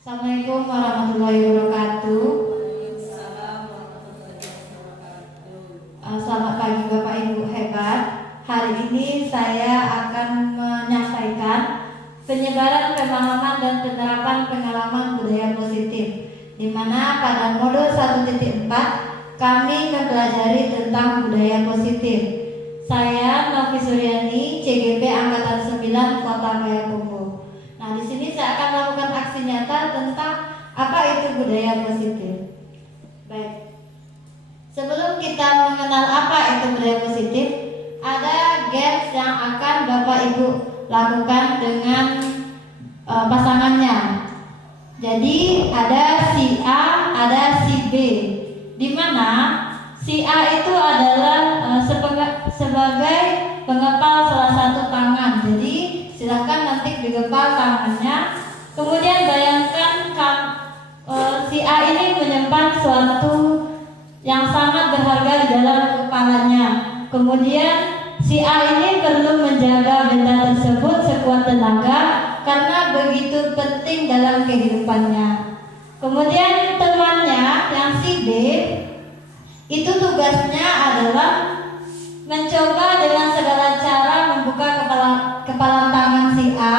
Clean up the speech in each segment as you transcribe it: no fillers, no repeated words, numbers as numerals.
Assalamualaikum warahmatullahi wabarakatuh. Selamat pagi Bapak Ibu hebat. Hari ini saya akan menyampaikan penyebaran pemahaman dan penerapan pengalaman budaya positif, di mana pada modul 1.4 kami mempelajari tentang budaya positif. Saya Novi Suryani, CGP Angkatan 9 Kota Payakumbuh. Nah, di sini saya akan melakukan aksi nyata tentang apa itu budaya positif. Baik. Sebelum kita mengenal apa itu budaya positif, ada games yang akan Bapak Ibu lakukan dengan pasangannya. Jadi ada si A, ada si B, di mana si A itu adalah sebagai pengepal salah satu tangan. Jadi silakan nanti digepal tangannya. Kemudian bayangkan si A ini menyimpan suatu yang sangat berharga di dalam kepalanya. Kemudian si A ini perlu menjaga benda tersebut sekuat tenaga karena begitu penting dalam kehidupannya. Kemudian temannya yang si B itu tugasnya adalah mencoba dengan segala cara membuka kepala tangan si A.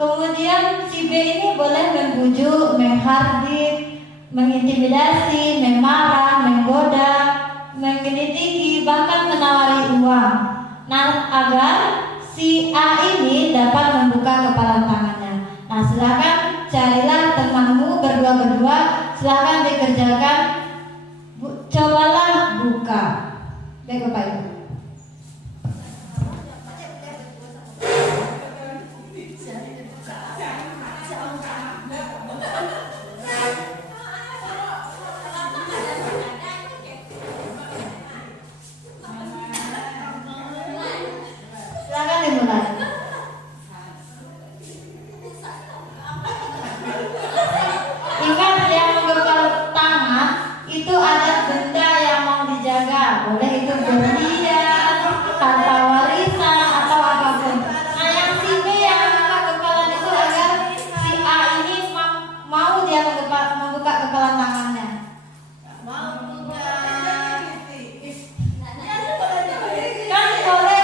Kemudian si B ini boleh membujuk, menghardik, mengintimidasi, memarah, menggoda, menggelitiki, bahkan menawari uang. Nah, agar si A ini dapat membuka kepala tangannya. Nah, silakan carilah temanmu berdua-berdua, silakan dikerjakan. Cobalah buka. Baik Bapak Ibu. Silakan dimulai. Ingat, yang menggepal tangan itu ada benda yang mau dijaga. Boleh itu berlian, harta warisan, atau apapun. Nah, yang si B yang membuka kepala itu agar si A ini mau dia membuka kepala tangannya. Kan boleh.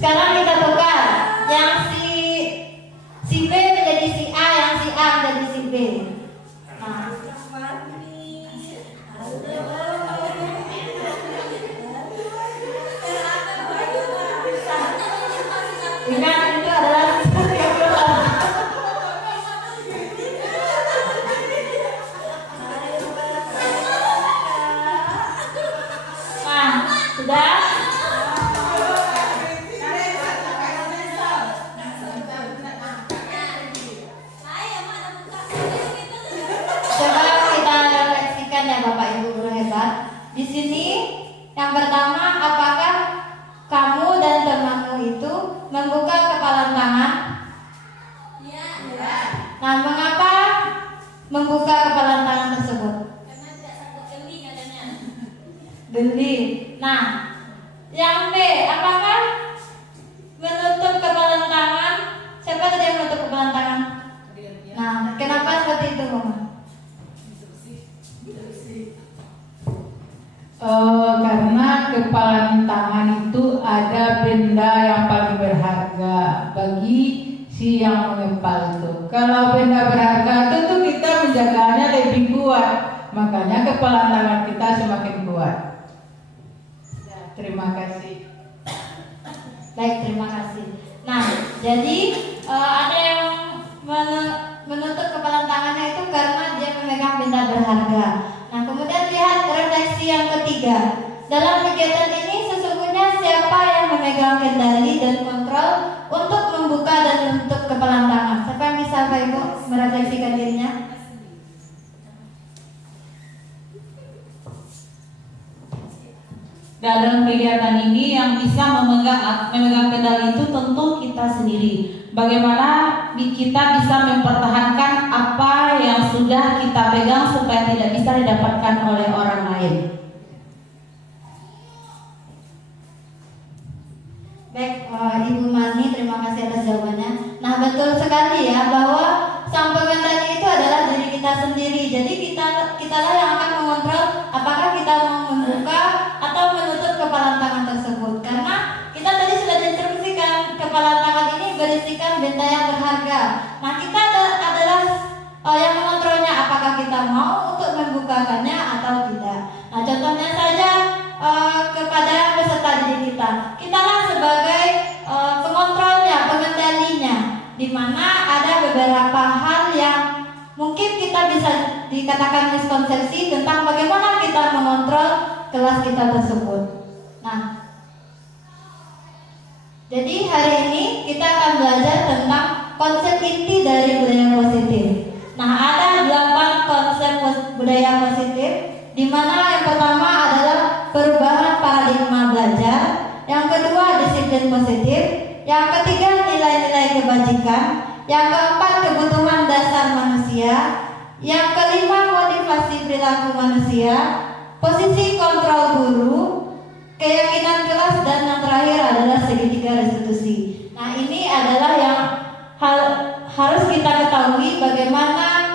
Sekarang kita tukar, yang si B menjadi si A, yang si A menjadi si B. Nah. Ingat, itu adalah nah, sudah. Bapak Ibu guru hebat. Di sini yang pertama, apakah kamu dan temanmu itu membuka kepala tangan? Iya. Nah, mengapa membuka kepala tangan tersebut? Karena tidak takut geli katanya. Geli. Nah, yang B, apakah menutup kepala tangan? Siapa tadi yang menutup kepala tangan? Nah, kenapa seperti itu, Mama? Karena kepala tangan itu ada benda yang paling berharga bagi si yang mengepal itu. Kalau benda berharga itu tuh kita menjaganya lebih kuat, makanya kepala tangan kita semakin kuat. Ya, terima kasih. Baik, terima kasih. Nah, jadi ada yang menutup kepala tangannya itu karena dia memegang benda berharga. Nah, kemudian lihat refleksi yang ketiga. Dalam kegiatan ini sesungguhnya siapa yang memegang kendali dan kontrol untuk membuka dan menutup kepala tangan? Siapa yang bisa Pak Ibu merefleksikan dirinya? Nah, dalam kegiatan ini yang bisa memegang kendali itu tentu kita sendiri. Bagaimana kita bisa mempertahankan apa yang sudah kita pegang supaya tidak bisa didapatkan oleh orang lain. Baik, Ibu Marni, terima kasih atas jawabannya. Nah, betul sekali ya bahwa sang pengendali itu adalah diri kita sendiri. Jadi kitalah yang akan mengontrol apakah kita mau membuka atau menutup kepalan tangan tersebut. Karena kita tadi sudah diinstruksikan kepalan tangan ini berisikan benda yang berharga. Nah, kita adalah yang mengontrolnya apakah kita mau untuk membukakannya atau tidak. Nah, contohnya saja kepada peserta didik kita. Kitalah sebagai pengontrolnya, pengendalinya, di mana ada beberapa hal yang mungkin kita bisa dikatakan miskonsepsi tentang bagaimana kita mengontrol kelas kita tersebut. Nah, jadi hari ini kita akan belajar tentang konsep inti dari budaya positif. Nah, ada 8 konsep budaya positif, di mana yang pertama adalah perubahan paradigma belajar, yang kedua disiplin positif, yang ketiga nilai-nilai kebajikan, yang keempat kebutuhan dasar manusia, yang kelima motivasi perilaku manusia, posisi kontrol guru, keyakinan kelas, dan yang terakhir adalah segitiga restitusi. Nah, ini adalah yang harus kita ketahui bagaimana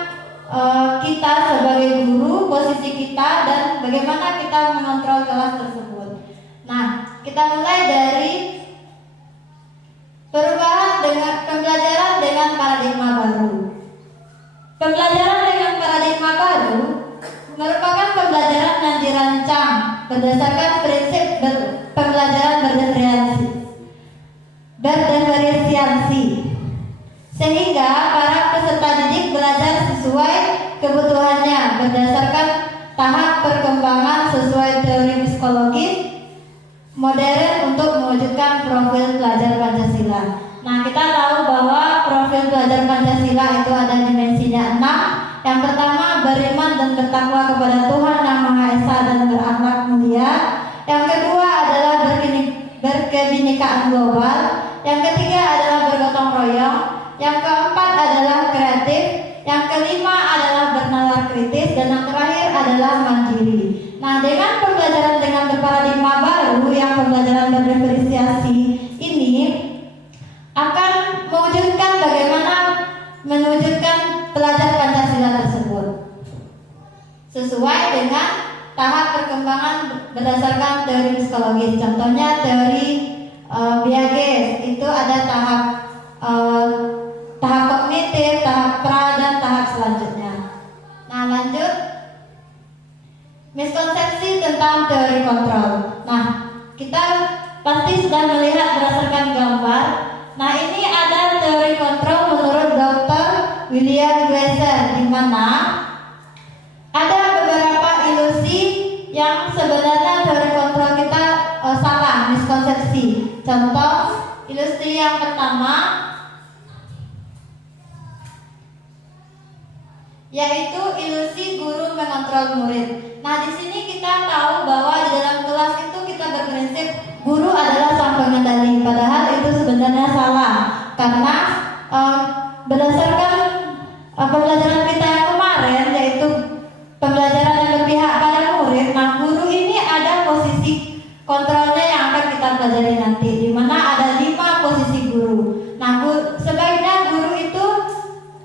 kita sebagai guru, posisi kita, dan bagaimana kita mengontrol kelas tersebut. Nah, kita mulai dari perubahan dengan pembelajaran dengan paradigma baru. Pembelajaran dengan paradigma baru merupakan pembelajaran yang dirancang berdasarkan prinsip pembelajaran berdiferensiasi, sehingga para peserta didik belajar sesuai kebutuhannya berdasarkan tahap perkembangan sesuai teori psikologis modern untuk mewujudkan profil pelajar Pancasila. Nah, kita tahu bahwa profil pelajar Pancasila itu ada dimensinya 6. Yang pertama, beriman dan bertakwa kepada Tuhan Yang Maha Esa dan berakhlak mulia. Yang kedua adalah berkebinekaan global. Yang ketiga adalah bergotong royong. Yang keempat adalah kreatif. Yang kelima adalah bernalar kritis. Dan yang terakhir adalah mandiri. Nah, dengan pembelajaran dengan berparadigma baru yang pembelajaran berdiferensiasi ini akan mewujudkan bagaimana mewujudkan pelajar Pancasila tersebut sesuai dengan tahap perkembangan berdasarkan teori psikologis. Contohnya teori Piaget itu ada tahap kognitif, tahap pra, dan tahap selanjutnya. Nah, lanjut. Miskonsepsi tentang teori kontrol. Nah, kita pasti sudah melihat berdasarkan gambar. Nah, ini ada teori kontrol menurut Dr. William Glasser, di mana ada beberapa ilusi yang sebenarnya teori kontrol kita salah, miskonsepsi. Contoh ilusi yang pertama yaitu ilusi guru mengontrol murid. Nah, di sini kita tahu bahwa di dalam kelas itu kita berprinsip guru adalah sang pengendali, padahal itu sebenarnya salah. Karena berdasarkan pembelajaran kita yang kemarin, yaitu pembelajaran yang berpihak pada murid, nah guru ini ada posisi kontrolnya yang akan kita pelajari nanti, di mana ada 5 posisi guru. Nah, sebaiknya guru itu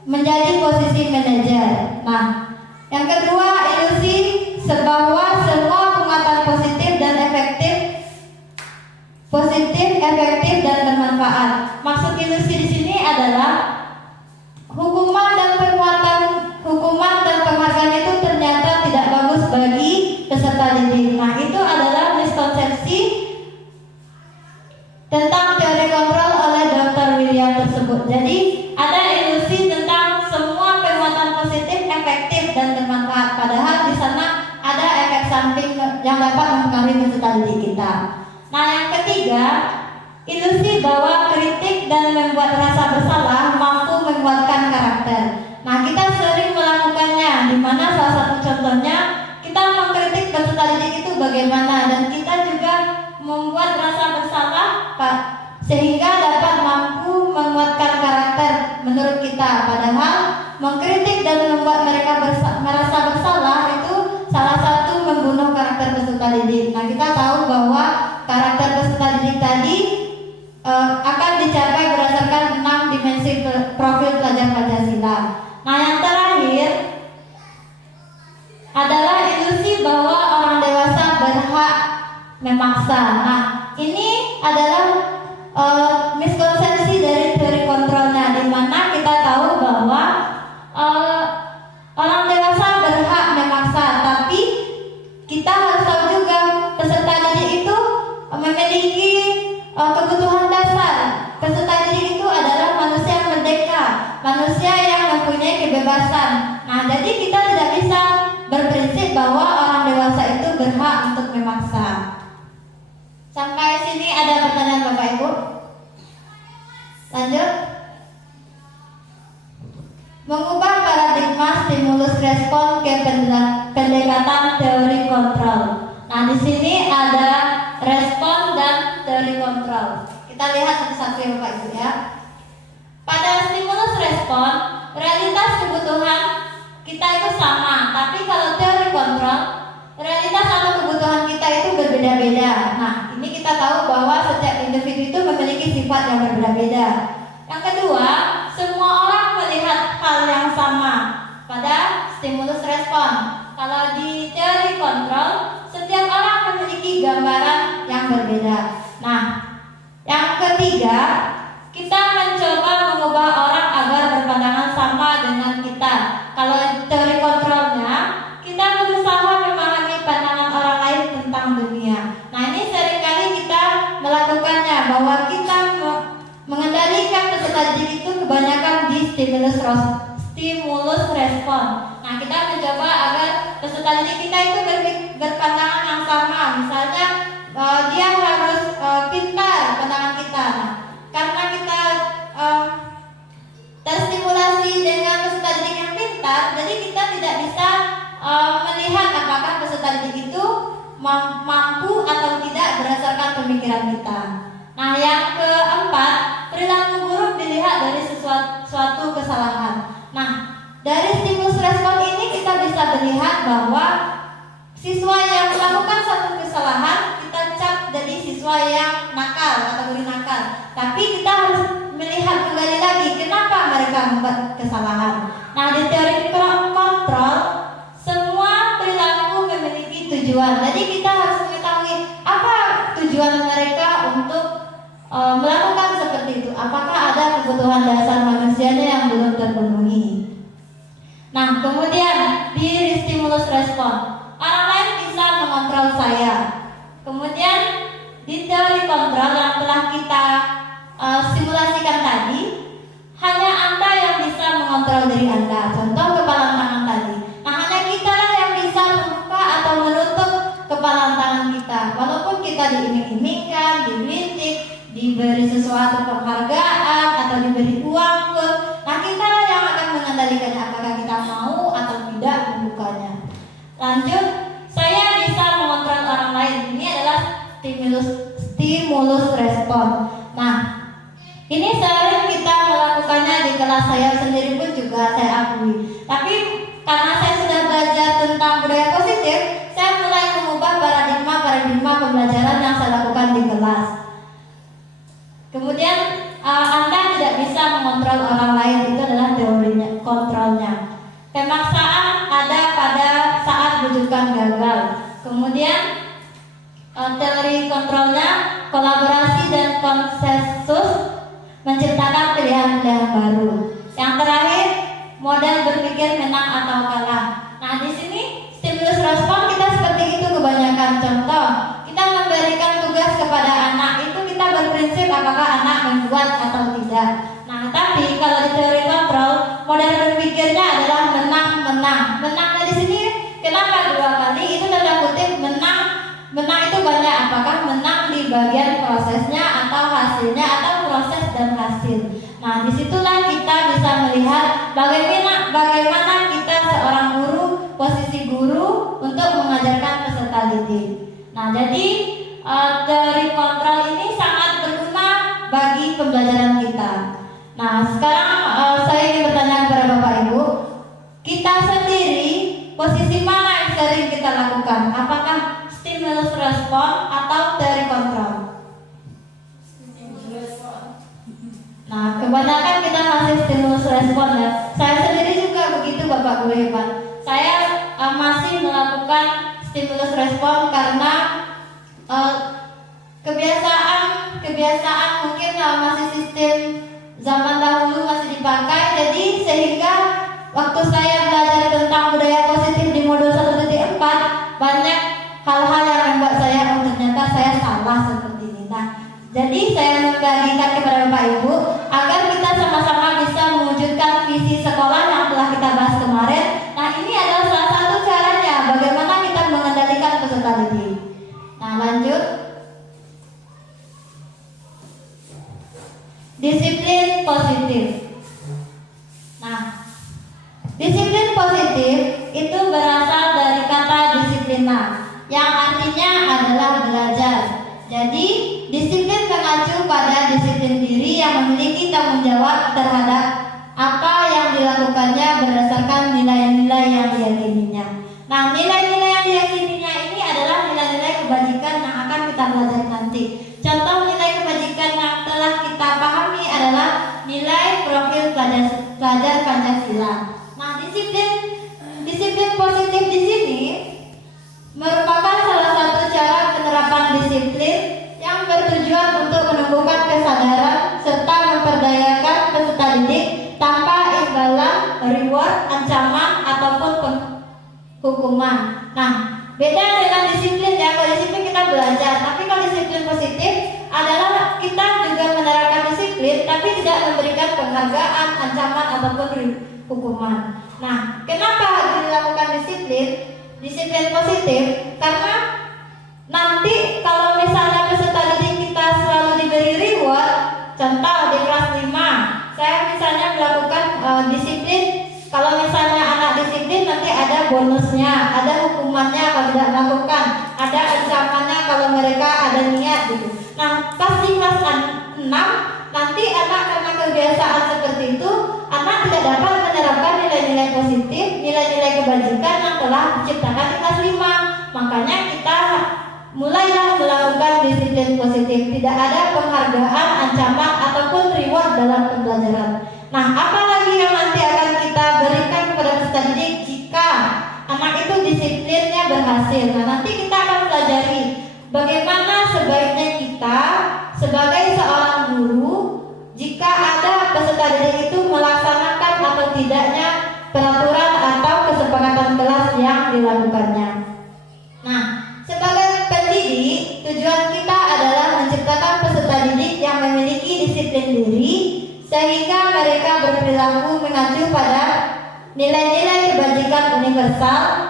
menjadi posisi manajer. Nah, yang kedua ilusi bahwa semua penguatan positif, efektif dan bermanfaat. Maksud ilusi di sini adalah hukuman dan penghargaan itu ternyata tidak bagus bagi peserta didik. Nah, itu adalah miskonsepsi tentang teori kontrol oleh Dr. William tersebut. Jadi ada ilusi tentang semua penguatan positif, efektif dan bermanfaat. Padahal di sana ada efek samping yang dapat mempengaruhi peserta didik kita. Nah, yang ketiga, ilusi bahwa kritik dan membuat rasa bersalah mampu menguatkan karakter. Nah, kita sering melakukannya, di mana salah satu contohnya kita mengkritik peserta didik itu bagaimana, dan kita juga mereka. Padahal mengkritik dan membuat mereka merasa bersalah itu salah satu membunuh karakter peserta didik. Nah, kita tahu bahwa karakter peserta didik tadi akan dicapai berdasarkan 6 dimensi profil pelajar Pancasila. Nah, yang terakhir adalah ilusi bahwa orang dewasa berhak memaksa. Nah, ini adalah miskonsepsi dari teori kontrolnya, di mana kita tahu bahwa orang dewasa berhak memaksa, tapi kita harus tahu juga peserta didik itu memiliki kebutuhan dasar. Peserta didik itu adalah manusia yang merdeka, manusia yang mempunyai kebebasan. Nah, jadi kita tidak bisa berprinsip bahwa orang dewasa itu berhak untuk memaksa. Sampai sini ada pertanyaan Bapak Ibu? Lanjut. Mengubah paradigma stimulus respon ke pendekatan teori kontrol. Nah, di sini ada respon dan teori kontrol. Kita lihat satu-satu ya Bapak Ibu ya. Pada stimulus respon, realitas kebutuhan kita itu sama, tapi kalau teori kontrol, realitas atau kebutuhan kita itu berbeda-beda. Nah, ini kita tahu bahwa setiap individu itu memiliki sifat yang berbeda-beda. Yang kedua, semua orang melihat hal yang sama pada stimulus respon. Kalau di teori kontrol, setiap orang memiliki gambaran yang berbeda. Nah, yang ketiga, kita mencoba mengubah orang agar berpandangan sama dengan kita. Kalau teori kontrolnya, kita berusaha memahami pandangan orang lain tentang dunia. Nah, ini seringkali kita melakukannya, bahwa kita mengendalikan peserta didik itu kebanyakan di stimulus respon. Nah, kita mencoba agar peserta didik kita itu berpandangan yang sama. Misalnya dia harus pintar pandangan kita. Nah, karena kita terstimulasi dengan peserta didik yang pintar, jadi kita tidak bisa melihat apakah peserta didik itu mampu atau tidak berdasarkan pemikiran kita. Nah, yang keempat, perilaku buruk dilihat dari suatu kesalahan. Nah, dari stimulus respon ini kita bisa melihat bahwa siswa yang melakukan satu kesalahan kita cap jadi siswa yang nakal, kategori nakal. Tapi kita harus melihat kembali lagi kenapa mereka membuat kesalahan. Nah, di teori kontrol, semua perilaku memiliki tujuan. Jadi kita harus mengetahui apa tujuan mereka untuk melakukan seperti itu. Apakah ada kebutuhan dasar manusianya yang belum terpenuhi. Nah, kemudian di stimulus respon, orang lain bisa mengontrol saya. Kemudian di teori kontrol yang telah kita simulasikan tadi, hanya Anda yang bisa mengontrol diri Anda. Contoh kepala tangan tadi. Nah, hanya kita lah yang bisa membuka atau menutup kepala tangan kita. Walaupun kita diiming-imingkan, dimintik, diberi sesuatu penghargaan atau diberi uang pun, nah kita lah yang akan mengendalikannya, apakah kita mau atau tidak membukanya. Lanjut, saya bisa mengontrol orang lain. Ini adalah stimulus respon. Nah, ini sering kita melakukannya di kelas saya sendiri pun juga saya akui. Tapi karena saya sudah belajar tentang budaya positif, saya mulai mengubah paradigma pembelajaran yang saya lakukan di kelas. Kemudian Anda tidak bisa mengontrol orang lain, itu adalah teorinya, kontrolnya. Pemaksaan ada pada saat bujukan gagal. Kemudian teori kontrolnya, kolaborasi dan konsensus menciptakan pilihan-pilihan baru. Yang terakhir, model berpikir menang atau kalah. Nah, di sini stimulus respon kita seperti itu kebanyakan. Contoh, kita memberikan tugas kepada anak, itu kita berprinsip apakah anak membuat atau tidak. Nah, tapi kalau di teori kontrol, model berpikirnya adalah menang-menang. Menangnya di sini kenapa 2 kali? Itu tanda kutip menang. Menang itu banyak, apakah menang di bagian prosesnya atau hasilnya atau proses dan hasil. Nah, disitulah kita bisa melihat bagaimana kita seorang guru, posisi guru untuk mengajarkan peserta didik. Nah, jadi teori kontrol ini sangat berguna bagi pembelajaran kita. Nah, sekarang saya ingin bertanya Posisi mana yang sering kita lakukan? Apakah stimulus respon atau teori kontrol? Nah, kebanyakan kita masih stimulus respon ya. Saya sendiri juga begitu, Bapak Guru hebat. Saya masih melakukan stimulus respon karena kebiasaan mungkin masih sistem zaman dahulu masih dipakai. Jadi sehingga waktu saya belajar tentang budaya positif di modul 1.4, banyak hal-hal yang membuat saya ternyata saya salah seperti ini. Nah, jadi saya membagikan kepada Bapak Ibu agar kita sama-sama bisa mewujudkan visi sekolah yang telah kita bahas kemarin. Nah, ini adalah salah satu caranya bagaimana kita mengendalikan peserta didik. Nah, lanjut. Disiplin positif. Nah, disiplin positif itu berasal dari kata disiplina, yang artinya adalah belajar. Jadi, disiplin mengacu pada disiplin diri yang memiliki tanggung jawab terhadap apa yang dilakukannya berdasarkan nilai-nilai yang diyakininya. Nah, nilai-nilai yang diyakininya ini adalah nilai-nilai kebajikan yang akan kita pelajari nanti. Contoh nilai kebajikan yang telah kita pahami adalah nilai profil pelajar Pancasila. Nah, disiplin positif di sini merupakan salah satu cara penerapan disiplin yang bertujuan untuk menumbuhkan kesadaran serta memperdayakan peserta didik tanpa imbalan, reward, ancaman ataupun hukuman. Nah, beda dengan disiplin ya. Kalau disiplin kita belajar, tapi kalau disiplin positif adalah kita juga menerapkan disiplin tapi tidak memberikan penghargaan, ancaman ataupun hukuman. Nah, kenapa harus dilakukan disiplin positif? Karena nanti kalau misalnya peserta didik kita selalu diberi reward, contoh di kelas 5 saya misalnya melakukan disiplin. Kalau misalnya anak disiplin nanti ada bonusnya, ada hukumannya kalau tidak melakukan, ada ancamannya kalau mereka ada niat gitu. Nah, pas di kelas 6 nanti anak karena kebiasaan seperti itu, anak tidak dapat menerapkan nilai-nilai positif, nilai-nilai kebajikan yang telah diciptakan di kelas 5. Makanya kita mulailah melakukan disiplin positif. Tidak ada penghargaan, ancaman ataupun reward dalam pembelajaran. Nah, apalagi yang nanti akan kita berikan kepada peserta didik jika anak itu disiplinnya berhasil. Nah, nanti kita akan pelajari bagaimana sebaiknya kita sebagai seorang guru jika ada peserta didik itu melaksanakan atau tidaknya peraturan atau kesepakatan kelas yang dilakukannya. Nah, sebagai pendidik, tujuan kita adalah menciptakan peserta didik yang memiliki disiplin diri sehingga mereka berperilaku mengacu pada nilai-nilai kebajikan universal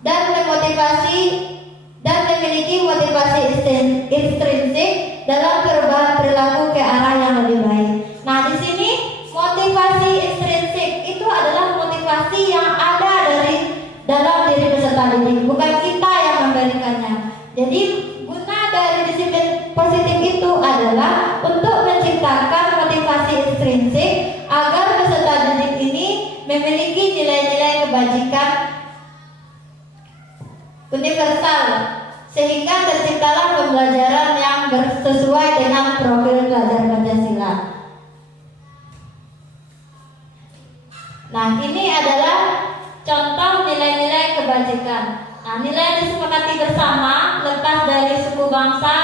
dan memiliki motivasi intrinsik dalam perubahan perilaku ke arah yang lebih baik. Nah, di sini motivasi intrinsik itu adalah motivasi yang ada dari dalam diri peserta didik, bukan kita yang memberikannya. Jadi guna dari disiplin positif itu adalah untuk menciptakan motivasi intrinsik agar peserta didik ini memiliki nilai-nilai kebajikan universal sehingga terciptalah pembelajaran yang sesuai dengan profil pelajar Pancasila. Nah, ini adalah contoh nilai-nilai kebajikan. Nah, nilai yang disepakati bersama lepas dari suku bangsa,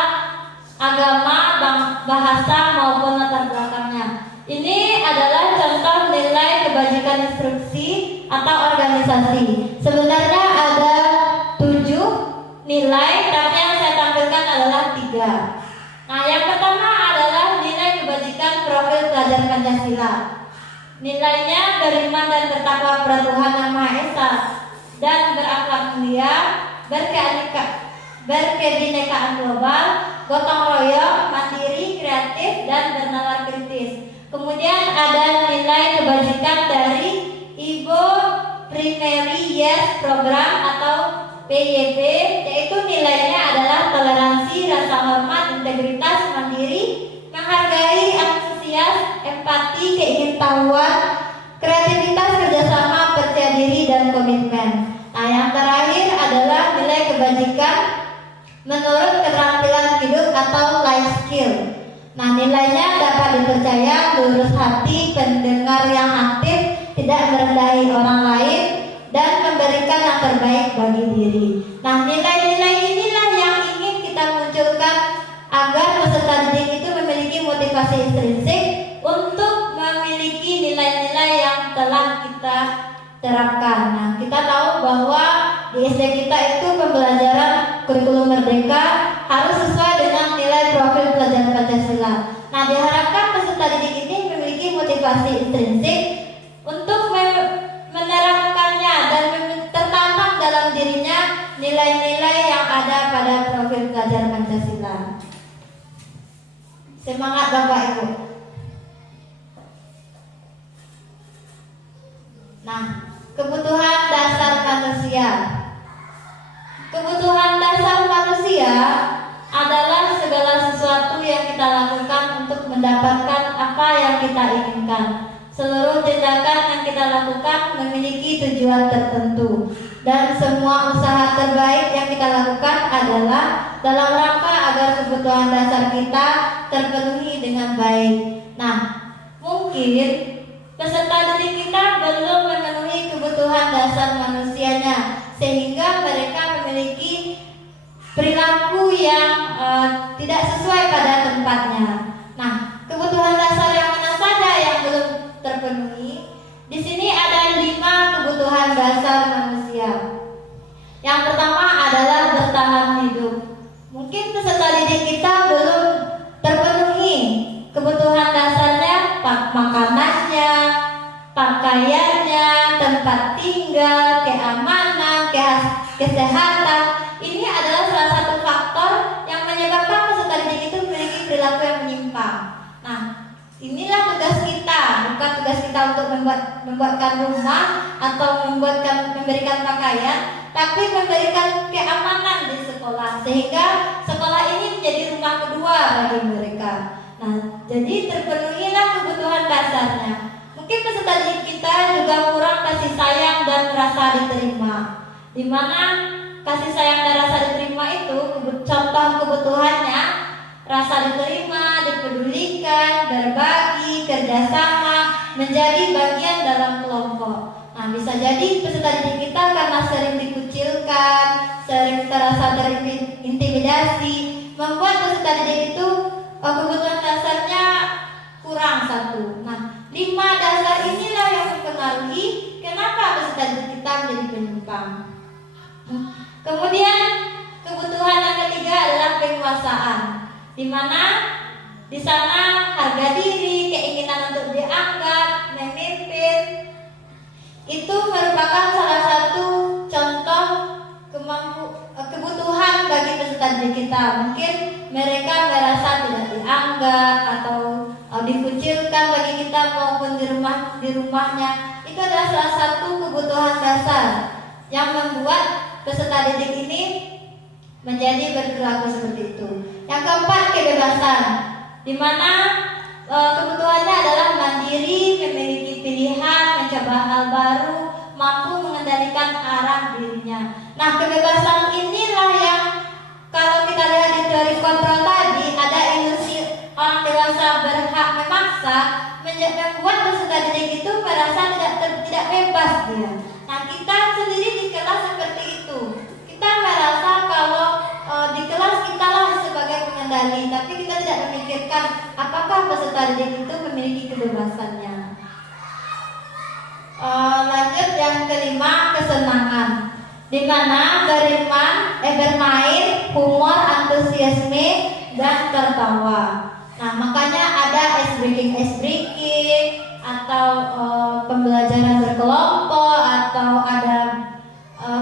agama, bahasa maupun latar belakangnya. Ini adalah contoh nilai kebajikan instruksi atau organisasi. Sebenarnya ada 7 nilai, tapi yang saya tampilkan adalah 3. Nah, yang pertama adalah nilai kebajikan profil pelajar Pancasila. Nilainya beriman dan bertakwa kepada Tuhan Yang Maha Esa dan berakhlak mulia, berkebinekaan global, gotong royong, mandiri, kreatif, dan bernalar kritis. Kemudian ada nilai kebajikan dari Ibo Primary Years Program atau PYP, yaitu nilainya adalah toleransi, rasa hormat, integritas, mandiri, menghargai, antusias, empati, keingintahuan, kreativitas, kerjasama, percaya diri, dan komitmen. Nah, yang kebajikan menurut keterampilan hidup atau life skill. Nah, nilainya dapat dipercaya, lurus hati, pendengar yang aktif, tidak merendahi orang lain, dan memberikan yang terbaik bagi diri. Nah, nilai-nilai inilah yang ingin kita munculkan agar peserta didik itu memiliki motivasi intrinsik untuk memiliki nilai-nilai yang telah kita terapkan. Nah, kita tahu bahwa di SD kita itu pembelajaran kurikulum merdeka harus sesuai dengan nilai profil pelajaran Pancasila. Nah, diharapkan peserta didik ini memiliki motivasi intrinsik untuk menerapkannya dan tertanam dalam dirinya nilai-nilai yang ada pada profil pelajaran Pancasila. Semangat Bapak Ibu. Nah, kebutuhan dasar manusia. Kebutuhan dasar manusia adalah segala sesuatu yang kita lakukan untuk mendapatkan apa yang kita inginkan. Seluruh tindakan yang kita lakukan memiliki tujuan tertentu, dan semua usaha terbaik yang kita lakukan adalah dalam rangka agar kebutuhan dasar kita terpenuhi dengan baik. Nah, mungkin peserta didik kita belum memenuhi kebutuhan dasar manusianya, sehingga mereka memiliki perilaku yang tidak sesuai pada tempatnya. Nah, kebutuhan dasar yang mana saja yang belum terpenuhi? Di sini ada 5 kebutuhan dasar manusia. Yang pertama adalah bertahan hidup. Mungkin peserta didik kita belum terpenuhi kebutuhan dasarnya, makanannya, pakaiannya, tempat tinggal, keamanan, kesehatan. Ini adalah salah satu faktor yang menyebabkan peserta didik itu memiliki perilaku yang menyimpang. Nah, inilah tugas kita, bukan tugas kita untuk membuatkan rumah atau memberikan pakaian, tapi memberikan keamanan di sekolah, sehingga sekolah ini menjadi rumah kedua bagi mereka. Nah, jadi terpenuhilah kebutuhan dasarnya. Mungkin peserta didik kita juga kurang kasih sayang dan rasa diterima. Di mana kasih sayang dan rasa diterima itu contoh kebutuhannya rasa diterima, dipedulikan, berbagi, kerjasama, menjadi bagian dalam kelompok. Nah, bisa jadi peserta didik kita karena sering dikucilkan, sering terasa terintimidasi, membuat peserta didik itu kebutuhan dasarnya kurang satu. Nah, 5 dasar inilah yang mempengaruhi kenapa peserta didik kita menjadi penyimpang. Kemudian kebutuhan yang ketiga adalah penguasaan, di mana di sana harga diri, keinginan untuk dianggap, memimpin, itu merupakan salah satu contoh kebutuhan bagi peserta didik kita. Mungkin mereka merasa tidak dianggap atau dikucilkan bagi kita maupun di rumahnya. Itu adalah salah satu kebutuhan dasar yang membuat peserta didik ini menjadi berperilaku seperti itu. Yang keempat, kebebasan, di mana kebutuhannya adalah mandiri, memiliki pilihan, mencoba hal baru, mampu mengendalikan arah dirinya. Nah, kebebasan inilah yang kalau kita lihat di teori kontrol tadi, ada ilusi orang dewasa berhak memaksa, membuat peserta didik itu merasa tidak bebas dia. Nah, kita sendiri di kelas seperti itu. Kita merasa kalau di kelas kita lah sebagai pengendali, tapi kita tidak memikirkan apakah peserta didik itu memiliki kebebasannya. Lanjut yang kelima, kesenangan, di mana bermain, humor, antusiasme, dan tertawa. Nah, makanya ada ice breaking atau pembelajaran berkelompok, atau ada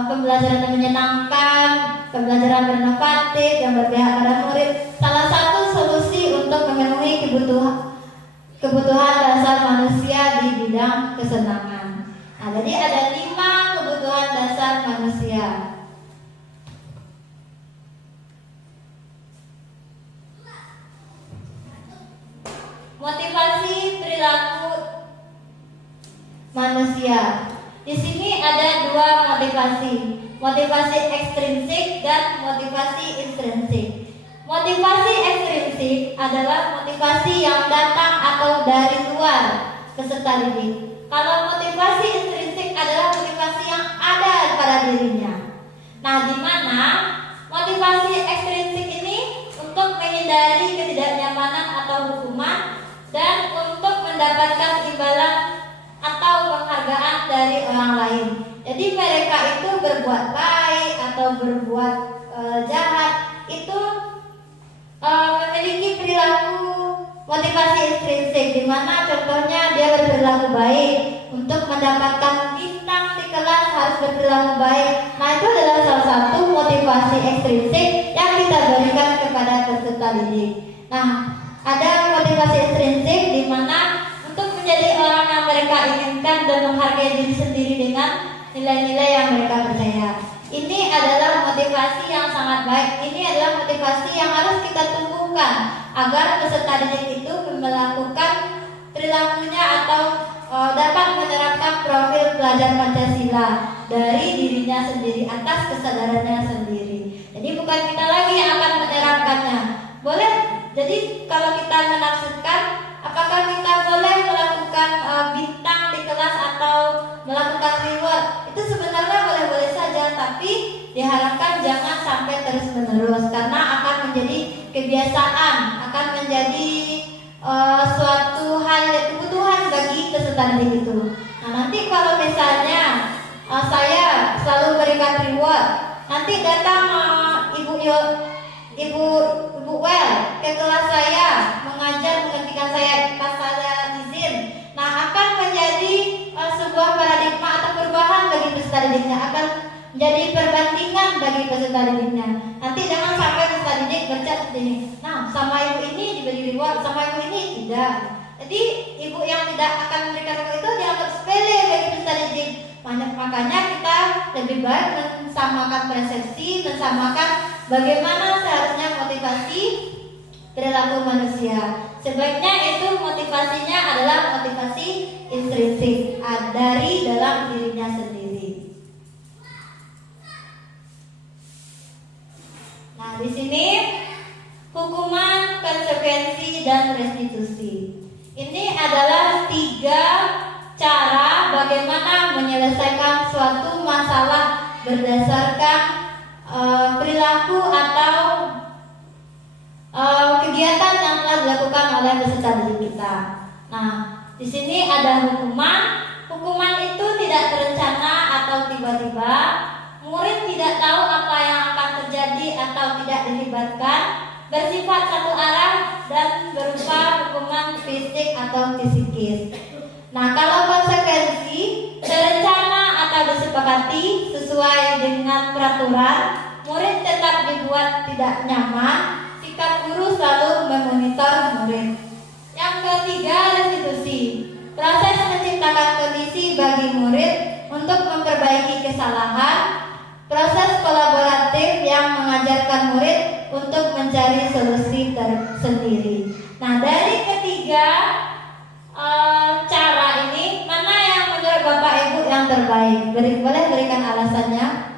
pembelajaran yang menyenangkan, pembelajaran berinovatif yang berpihak pada murid. Salah satu solusi untuk memenuhi kebutuhan dasar manusia di bidang kesenangan. Nah, jadi ada 5 kebutuhan dasar manusia. Motivasi perilaku manusia. Di sini ada 2 motivasi. motivasi ekstrinsik dan motivasi intrinsik. Motivasi ekstrinsik adalah motivasi yang datang atau dari luar peserta didik. Kalau motivasi intrinsik adalah motivasi yang ada pada dirinya. Nah, di mana motivasi ekstrinsik ini untuk menghindari ketidaknyamanan atau hukuman dan untuk mendapatkan imbalan atau penghargaan dari orang lain. Jadi mereka itu berbuat baik atau berbuat jahat itu memiliki perilaku motivasi intrinsik, di mana contohnya dia berperilaku baik untuk mendapatkan bintang di kelas harus berperilaku baik. Nah, itu adalah salah satu motivasi ekstrinsik yang kita berikan kepada peserta didik. Nah, ada motivasi intrinsik di mana untuk menjadi orang yang mereka inginkan dan menghargai diri sendiri dengan nilai-nilai yang mereka percaya. Ini adalah motivasi yang sangat baik. Ini adalah motivasi yang harus kita tumbuhkan agar peserta didik itu melakukan perilakunya atau dapat menerapkan profil pelajar Pancasila dari dirinya sendiri atas kesadarannya sendiri. Jadi bukan kita lagi yang akan menerapkannya. Boleh. Jadi kalau kita menafsirkan, apakah kita boleh melakukan bintang di kelas atau melakukan reward? Itu sebenarnya boleh-boleh saja, tapi diharapkan jangan sampai terus-menerus karena akan menjadi kebiasaan, akan menjadi suatu hal kebutuhan bagi peserta didik itu. Nah, nanti kalau misalnya saya selalu berikan reward, nanti datang Ibu Well ke kelas saya mengajar menggantikan saya pas saya izin. Nah, akan menjadi sebuah paradigma atau perubahan bagi peserta didiknya, akan menjadi perbandingan bagi peserta didiknya. Nanti jangan sampai peserta didik bercak seperti ini. Nah, sama ibu ini diberi reward, sama ibu ini tidak. Jadi ibu yang tidak akan memberikan reward itu dianggap sepele bagi peserta didik. Makanya kita lebih baik mensamakan persepsi, mensamakan bagaimana seharusnya motivasi perilaku manusia. Sebaiknya itu motivasinya adalah motivasi intrinsik dari dalam dirinya sendiri. Nah, di sini hukuman, konsekuensi, dan restitusi. Ini adalah 3 cara bagaimana menyelesaikan suatu masalah berdasarkan perilaku atau kegiatan yang telah dilakukan oleh peserta didik kita. Nah, di sini ada hukuman. Hukuman itu tidak terencana atau tiba-tiba. Murid tidak tahu apa yang akan terjadi atau tidak dilibatkan, bersifat satu arah dan berupa hukuman fisik atau psikis. Nah, kalau konsekuensi terencana atau disepakati sesuai dengan peraturan, murid tetap dibuat tidak nyaman, sikap guru selalu memonitor murid. Yang ketiga, restitusi. Proses menciptakan kondisi bagi murid untuk memperbaiki kesalahan. Proses kolaboratif yang mengajarkan murid untuk mencari solusi tersendiri. Nah, dari ketiga cara ini, mana yang menurut Bapak Ibu yang terbaik? Boleh berikan alasannya?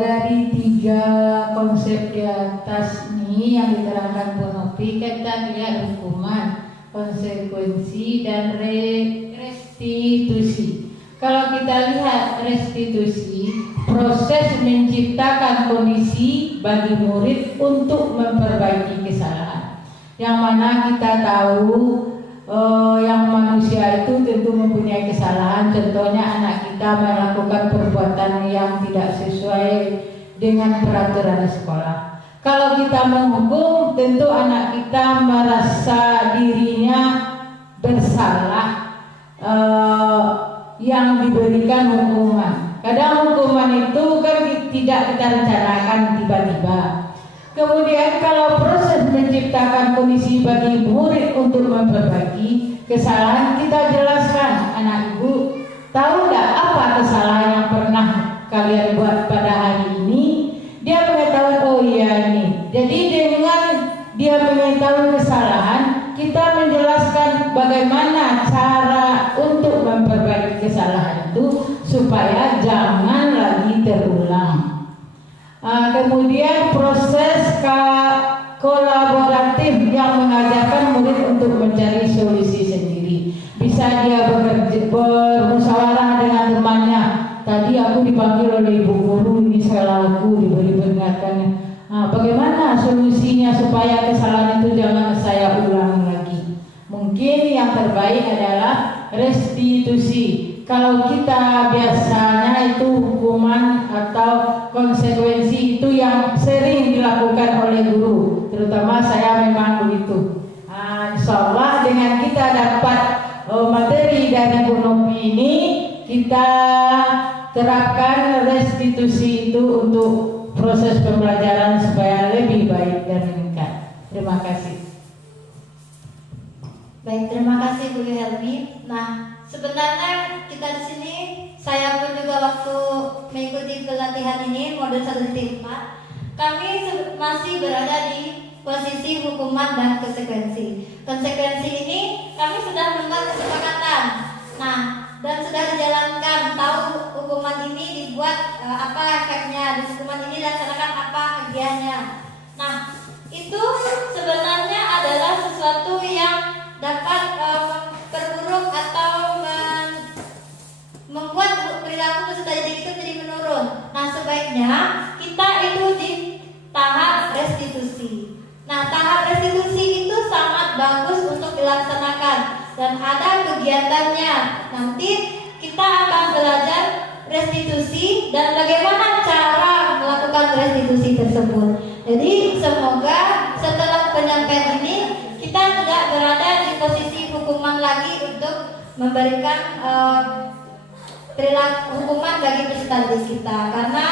Dari 3 konsep di atas ini yang diterangkan Bu Novi, kita lihat hukuman, konsekuensi, dan restitusi. Kalau kita lihat restitusi, proses menciptakan kondisi bagi murid untuk memperbaiki kesalahan. Yang mana kita tahu yang manusia itu tentu mempunyai kesalahan. Contohnya anak kita melakukan perbuatan yang tidak sesuai dengan peraturan sekolah. Kalau kita menghukum, tentu anak kita merasa dirinya bersalah yang diberikan hukuman. Kadang hukuman itu kan tidak kita rencanakan tiba-tiba. Kemudian kalau proses menciptakan kondisi bagi murid untuk memperbaiki kesalahan, kita jelaskan, anak ibu tahu nggak apa kesalahan yang pernah kalian buat pada hari ini? Dia mengetahui, oh iya ini. Jadi bagaimana cara untuk memperbaiki kesalahan itu supaya jangan lagi terulang. Kemudian proses kolaboratif yang mengajarkan murid untuk mencari solusi sendiri. Bisa dia bermusyawarah dengan temannya. Tadi aku dipanggil oleh ibu guru, ini salahku, diberi peringatan. Bagaimana solusinya supaya kesalahan itu jangan saya ulang lagi? Mungkin yang terbaik adalah restitusi. Kalau kita biasanya itu hukuman atau konsekuensi itu yang sering dilakukan oleh guru, terutama saya memang begitu. Insya Allah dengan kita dapat materi dari Bu Nopi ini, kita terapkan restitusi itu untuk proses pembelajaran supaya lebih baik dan meningkat. Terima kasih. Baik, terima kasih Bu Helmi. Nah, sebenarnya kita di sini, saya pun juga waktu mengikuti pelatihan ini modul 1.4, kami masih berada di posisi hukuman dan konsekuensi. Konsekuensi ini kami sudah membuat kesepakatan. Nah, dan sudah dijalankan, tahu hukuman ini dibuat apa efeknya, di hukuman ini dilaksanakan apa hadiahnya. Nah, itu sebenarnya adalah sesuatu yang dapat memperburuk atau membuat perilaku peserta didik itu menjadi menurun. Nah, sebaiknya kita itu di tahap restitusi. Nah, tahap restitusi itu sangat bagus untuk dilaksanakan dan ada kegiatannya. Nanti kita akan belajar restitusi dan bagaimana cara melakukan restitusi tersebut. Jadi semoga setelah penyampaian ini kita tidak berada di posisi hukuman lagi untuk memberikan perilaku hukuman bagi peserta didik kita, karena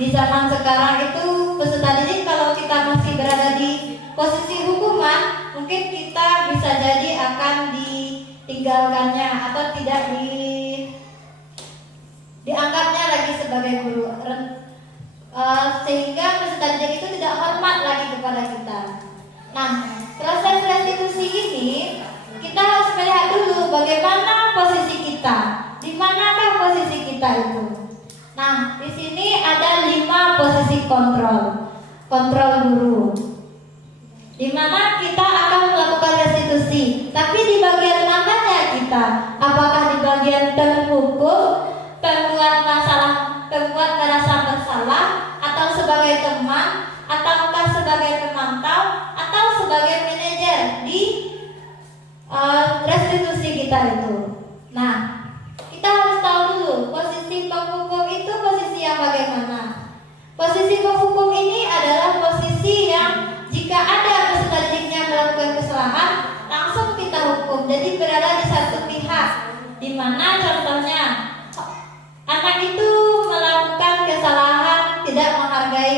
di zaman sekarang itu peserta didik kalau kita masih berada di posisi hukuman, mungkin kita bisa jadi akan ditinggalkannya atau tidak dianggapnya lagi sebagai guru, sehingga peserta didik itu tidak hormat lagi kepada kita. Nah, proses restitusi ini kita harus melihat dulu bagaimana posisi kita, di manakah posisi kita itu. Nah, di sini ada 5 posisi kontrol guru, di mana kita akan melakukan restitusi. Tapi di bagian mananya kita? Apakah di bagian penghukum, pembuat merasa bersalah, atau sebagai teman, ataukah sebagai pemantau, atau sebagai manajer di restitusi kita itu? Nah, kita harus tahu dulu posisi penghukum itu posisi yang bagaimana. Posisi penghukum ini adalah posisi yang jika ada peserta didiknya melakukan kesalahan, langsung kita hukum. Jadi berada di satu pihak, di mana contohnya anak itu melakukan kesalahan, tidak menghargai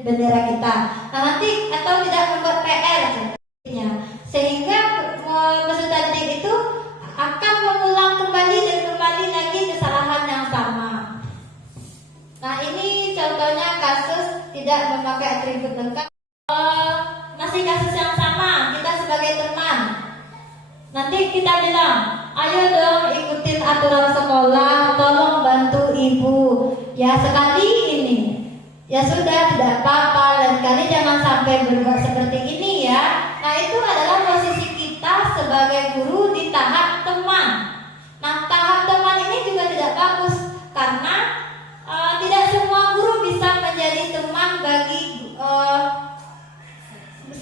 bendera kita. Nah, nanti atau tidak membuat PR, sehingga peserta didik itu akan mengulang kembali dan kembali lagi kesalahan yang sama. Nah, ini contohnya kasus tidak memakai atribut lengkap. Masih kasus yang sama, kita sebagai teman, nanti kita bilang, ayo dong ikutin aturan sekolah, tolong bantu ibu. Ya sekali ini, ya sudah tidak apa-apa, lain kali jangan sampai berbuat seperti ini ya. Nah, itu adalah posisi kita sebagai guru di tahap teman. Nah, tahap teman ini juga tidak bagus karena tidak semua guru bisa menjadi teman bagi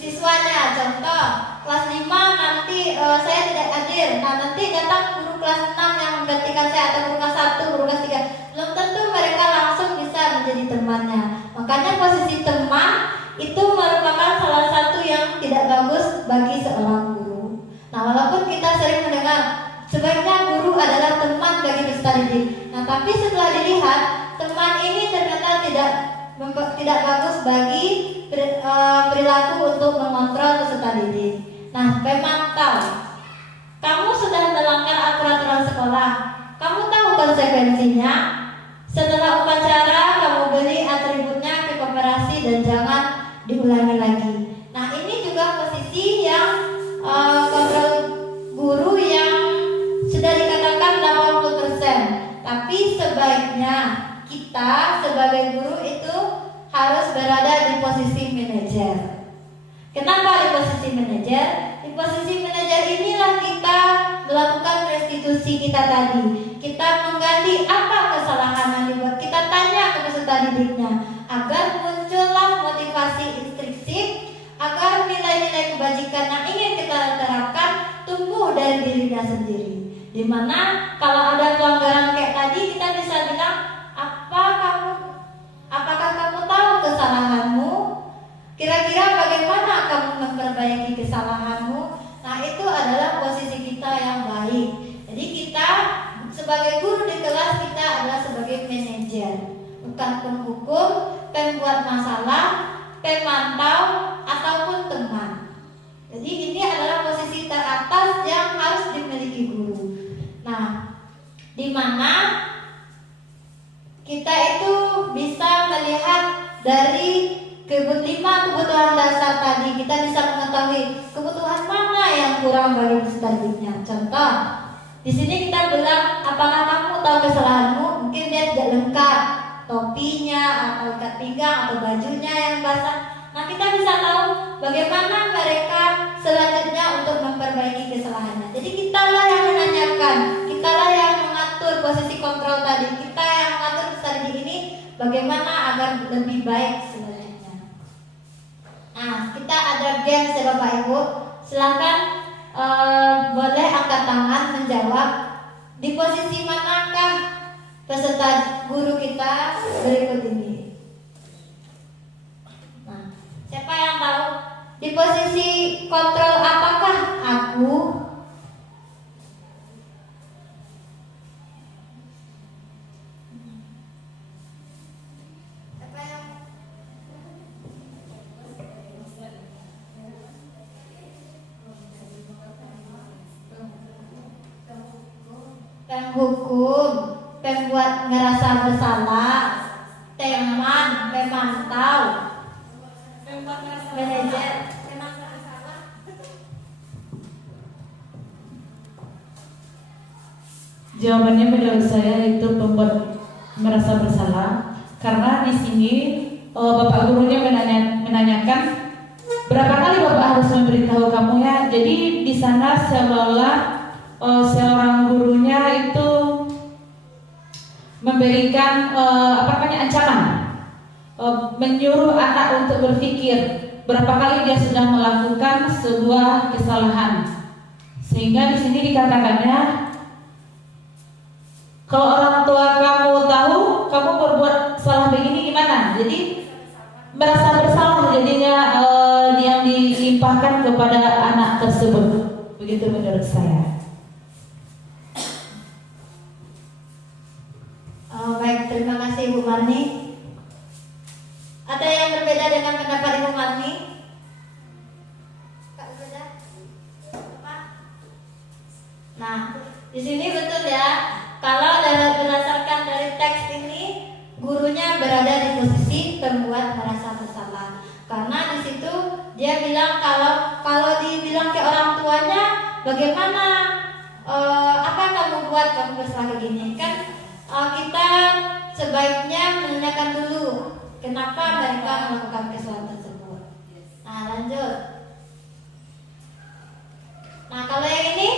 siswanya. Contoh, kelas 5 nanti saya tidak hadir. Nah, nanti datang guru kelas 6 yang menggantikan saya, atau guru kelas 1, guru kelas 3. Belum tentu mereka langsung bisa menjadi temannya. Makanya posisi teman itu merupakan salah satu yang tidak bagus bagi seorang guru. Nah, walaupun kita sering mendengar sebaiknya guru adalah teman bagi peserta didik. Nah, tapi setelah dilihat, teman ini ternyata tidak bagus bagi perilaku untuk mengontrol peserta didik. Nah, pemantau, kamu sudah melanggar aturan sekolah, kamu tahu konsekuensinya. Setelah upacara, kamu beri atributnya ke koperasi dan jangan diulangi lagi. Nah, ini juga posisi yang kontrol guru sebagai guru itu harus berada di posisi manajer. Kenapa di posisi manajer? Di posisi manajer inilah kita melakukan restitusi kita tadi. Kita menggali apa kesalahan yang dibuat. Kita tanya ke peserta didiknya agar muncullah motivasi intrinsik, agar nilai-nilai kebajikan yang ingin kita terapkan tumbuh dari dirinya sendiri. Dimana kalau ada pelanggaran kayak tadi, kita bisa bilang, apakah kamu tahu kesalahanmu? Kira-kira bagaimana kamu memperbaiki kesalahanmu? Nah, itu adalah posisi kita yang baik. Jadi kita sebagai guru di kelas, kita adalah sebagai manajer, bukan penghukum, pembuat masalah, pemantau, ataupun teman. Jadi ini adalah posisi teratas yang harus dimiliki guru. Nah, di mana kita itu bisa melihat dari kelima kebutuhan dasar tadi, kita bisa mengetahui kebutuhan mana yang kurang bagi peserta didiknya. Contoh, di sini kita bilang, apakah kamu tahu kesalahanmu? Mungkin dia tidak lengkap, topinya atau ikat pinggang atau bajunya yang basah. Nah, kita bisa tahu bagaimana mereka selanjutnya untuk memperbaiki kesalahannya. Jadi kitalah yang menanyakan, kitalah yang mengatur posisi kontrol tadi, kita yang mengatur peserta didik ini bagaimana agar lebih baik selanjutnya. Nah, kita ada games ya Bapak Ibu. Silakan boleh angkat tangan menjawab di posisi manakah peserta guru kita berikut ini. Nah, siapa yang tahu di posisi kontrol apakah aku? Siapa yang penghukum, pembuat ngerasa bersalah, teman, pemantau, manajer, Jawabannya menurut saya itu pembuat merasa bersalah, karena di sini Bapak gurunya menanyakan berapa kali Bapak harus memberitahu kamu ya. Jadi di sana seolah-olah seorang gurunya itu memberikan ancaman, menyuruh anak untuk berpikir berapa kali dia sudah melakukan sebuah kesalahan, sehingga di sini dikatakannya kalau orang tua kamu tahu kamu berbuat salah begini gimana? Jadi merasa bersalah jadinya yang dilimpahkan kepada anak tersebut. Begitu menurut saya. Baik, terima kasih Ibu Marni. Ada yang berbeda dengan pendapat Ibu Marni? Kak, berbeda? Apa? Nah, di sini betul ya. Kalau berdasarkan dari teks ini, gurunya berada di posisi pembuat merasa bersalah. Karena di situ dia bilang kalau dibilang ke orang tuanya, bagaimana apa kamu buat kamu bersalah begini? Kan kita sebaiknya menanyakan dulu kenapa mereka melakukan kesalahan tersebut. Nah, lanjut. Nah, kalau yang ini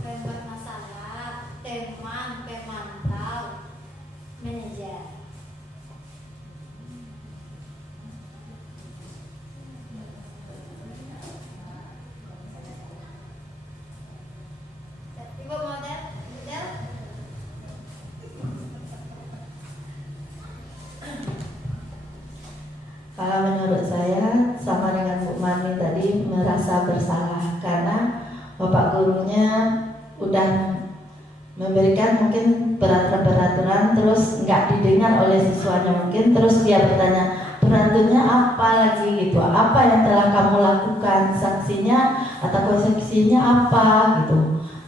pembuat masalah, teman, pemantau, manajer. Ibu model. Kalau menurut saya sama dengan Bu Mami tadi, merasa bersalah karena Bapak gurunya udah memberikan mungkin peraturan terus nggak didengar oleh siswanya, mungkin terus dia bertanya peraturannya apa lagi gitu, apa yang telah kamu lakukan, sanksinya atau konsekuensinya apa gitu.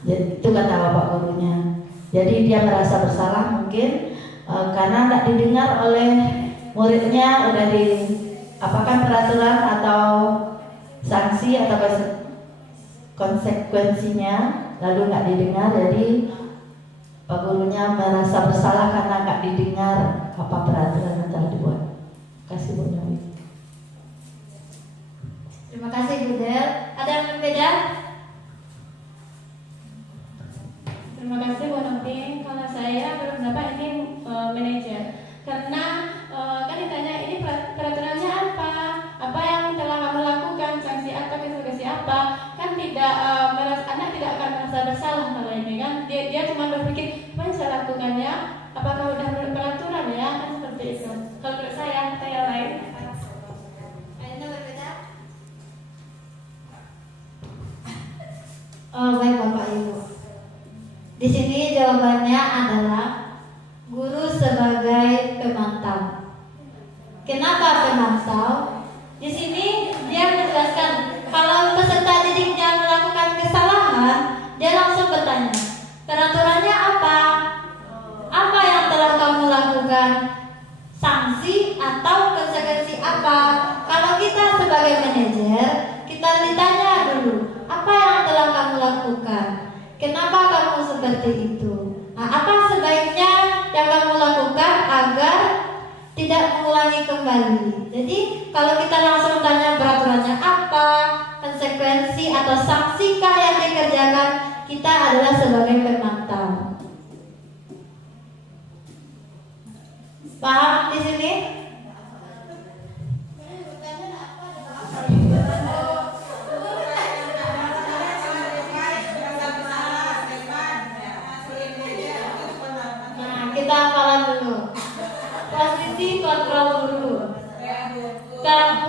Jadi itu kata bapak gurunya. Jadi dia merasa bersalah mungkin karena tidak didengar oleh muridnya, udah apakah peraturan atau sanksi atau konsekuensinya lalu nggak didengar. Jadi pak gurunya merasa bersalah karena nggak didengar apa peraturan yang telah dibuat. Kasih Bu Nawi. Terima kasih Bu Del. Ada yang berbeda? Terima kasih Bu Noti. Kalau saya berpendapat ini manajer, karena kan ditanya ini peraturannya apa, apa yang telah kamu lakukan, sanksi apa, konsekuensi apa, kan tidak anak tidak akan merasa bersalah kalau ini kan dia cuma berpikir apa yang saya lakukannya, apakah udah menurut peraturan ya, kan seperti itu. Kalau menurut saya lain. Ada berbeda? Oh, baik Bapak Ibu. Di sini jawabannya adalah guru sebagai pemantau. Kenapa pemantau? Di sini dia menjelaskan kalau peserta didiknya melakukan kesalahan, dia langsung bertanya, peraturannya apa? Apa yang telah kamu lakukan? Sanksi atau konsekuensi apa? Kalau kita sebagai manajer, kita ditanya dulu, apa yang telah kamu lakukan? Kenapa kamu seperti itu? Nah, apa sebaiknya yang kamu lakukan agar tidak mengulangi kembali? Jadi kalau kita langsung tanya peraturannya apa, konsekuensi atau sangsikah yang dikerjakan, kita adalah sebagai pemantau. Paham di sini? Kita hafalan dulu. Posisi kontrol guru. Cara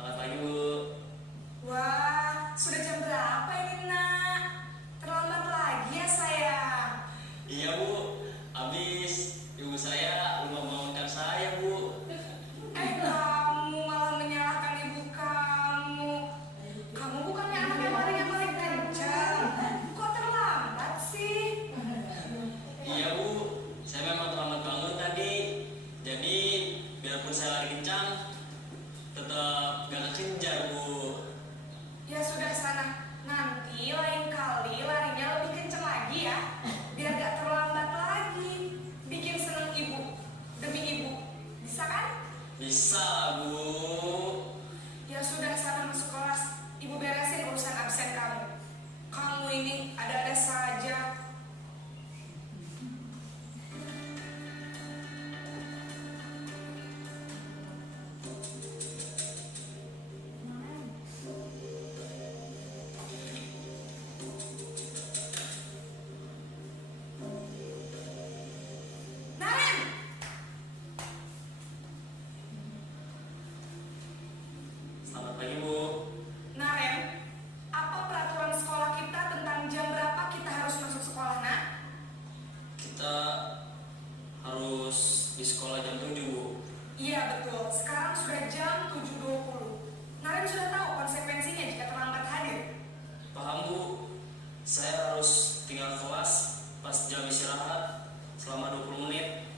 Selamat pagi, Bu. Wah, sudah jam berapa ini, Nak? Terlambat lagi ya, sayang? Iya, Bu. Habis ibu saya lupa membangunkan saya, Bu. Kamu malah menyalahkan ibu kamu. Kamu bukannya anak yang paling kencang. Kok terlambat sih? Iya, Bu. Saya memang terlambat bangun tadi. Jadi, biarpun saya lari kencang, tetap gak kekejar, Bu. Ya sudah sana. Nanti lain kali larinya lebih kencang lagi ya. Biar gak terlambat lagi. Bikin seneng ibu. Demi ibu. Bisa kan? Bisa, Bu. Ya sudah sana masuk kelas. Ibu beresin urusan absen kamu. Kamu ini ada-ada saja. Naren! Selamat pagi, Bu. Naren, apa peraturan sekolah kita tentang jam berapa kita harus masuk sekolah, Nak? Kita harus di sekolah jam 7, Bu. Iya betul, sekarang sudah jam 7.20. Naren sudah tahu konsekuensinya jika terlambat hadir. Paham, Bu. Saya harus tinggal kelas pas jam istirahat selama 20 menit.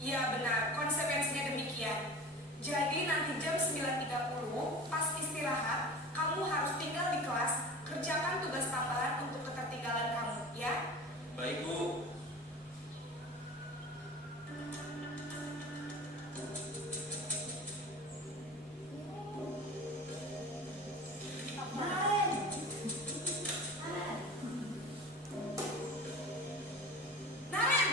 Iya benar, konsekuensinya demikian. Jadi nanti jam 9.30 pas istirahat, kamu harus tinggal di kelas, kerjakan tugas tambahan untuk ketertinggalan kamu, ya? Baik, Bu. Naren!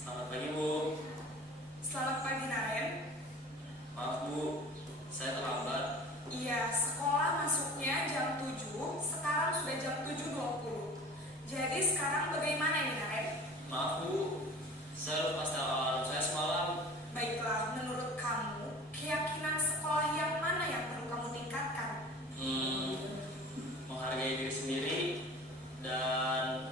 Selamat pagi, Bu. Selamat pagi, Naren. Maaf, Bu. Saya terlambat. Iya, sekolah masuknya jam 7, sekarang sudah jam 7.20. Jadi sekarang bagaimana ini, Naren? Maaf, Bu. Saya lupa setel alarm saya semalam. Baiklah, menurut kamu, keyakinan sekolah yang mana yang perlu kamu tingkatkan? Menghargai diri sendiri dan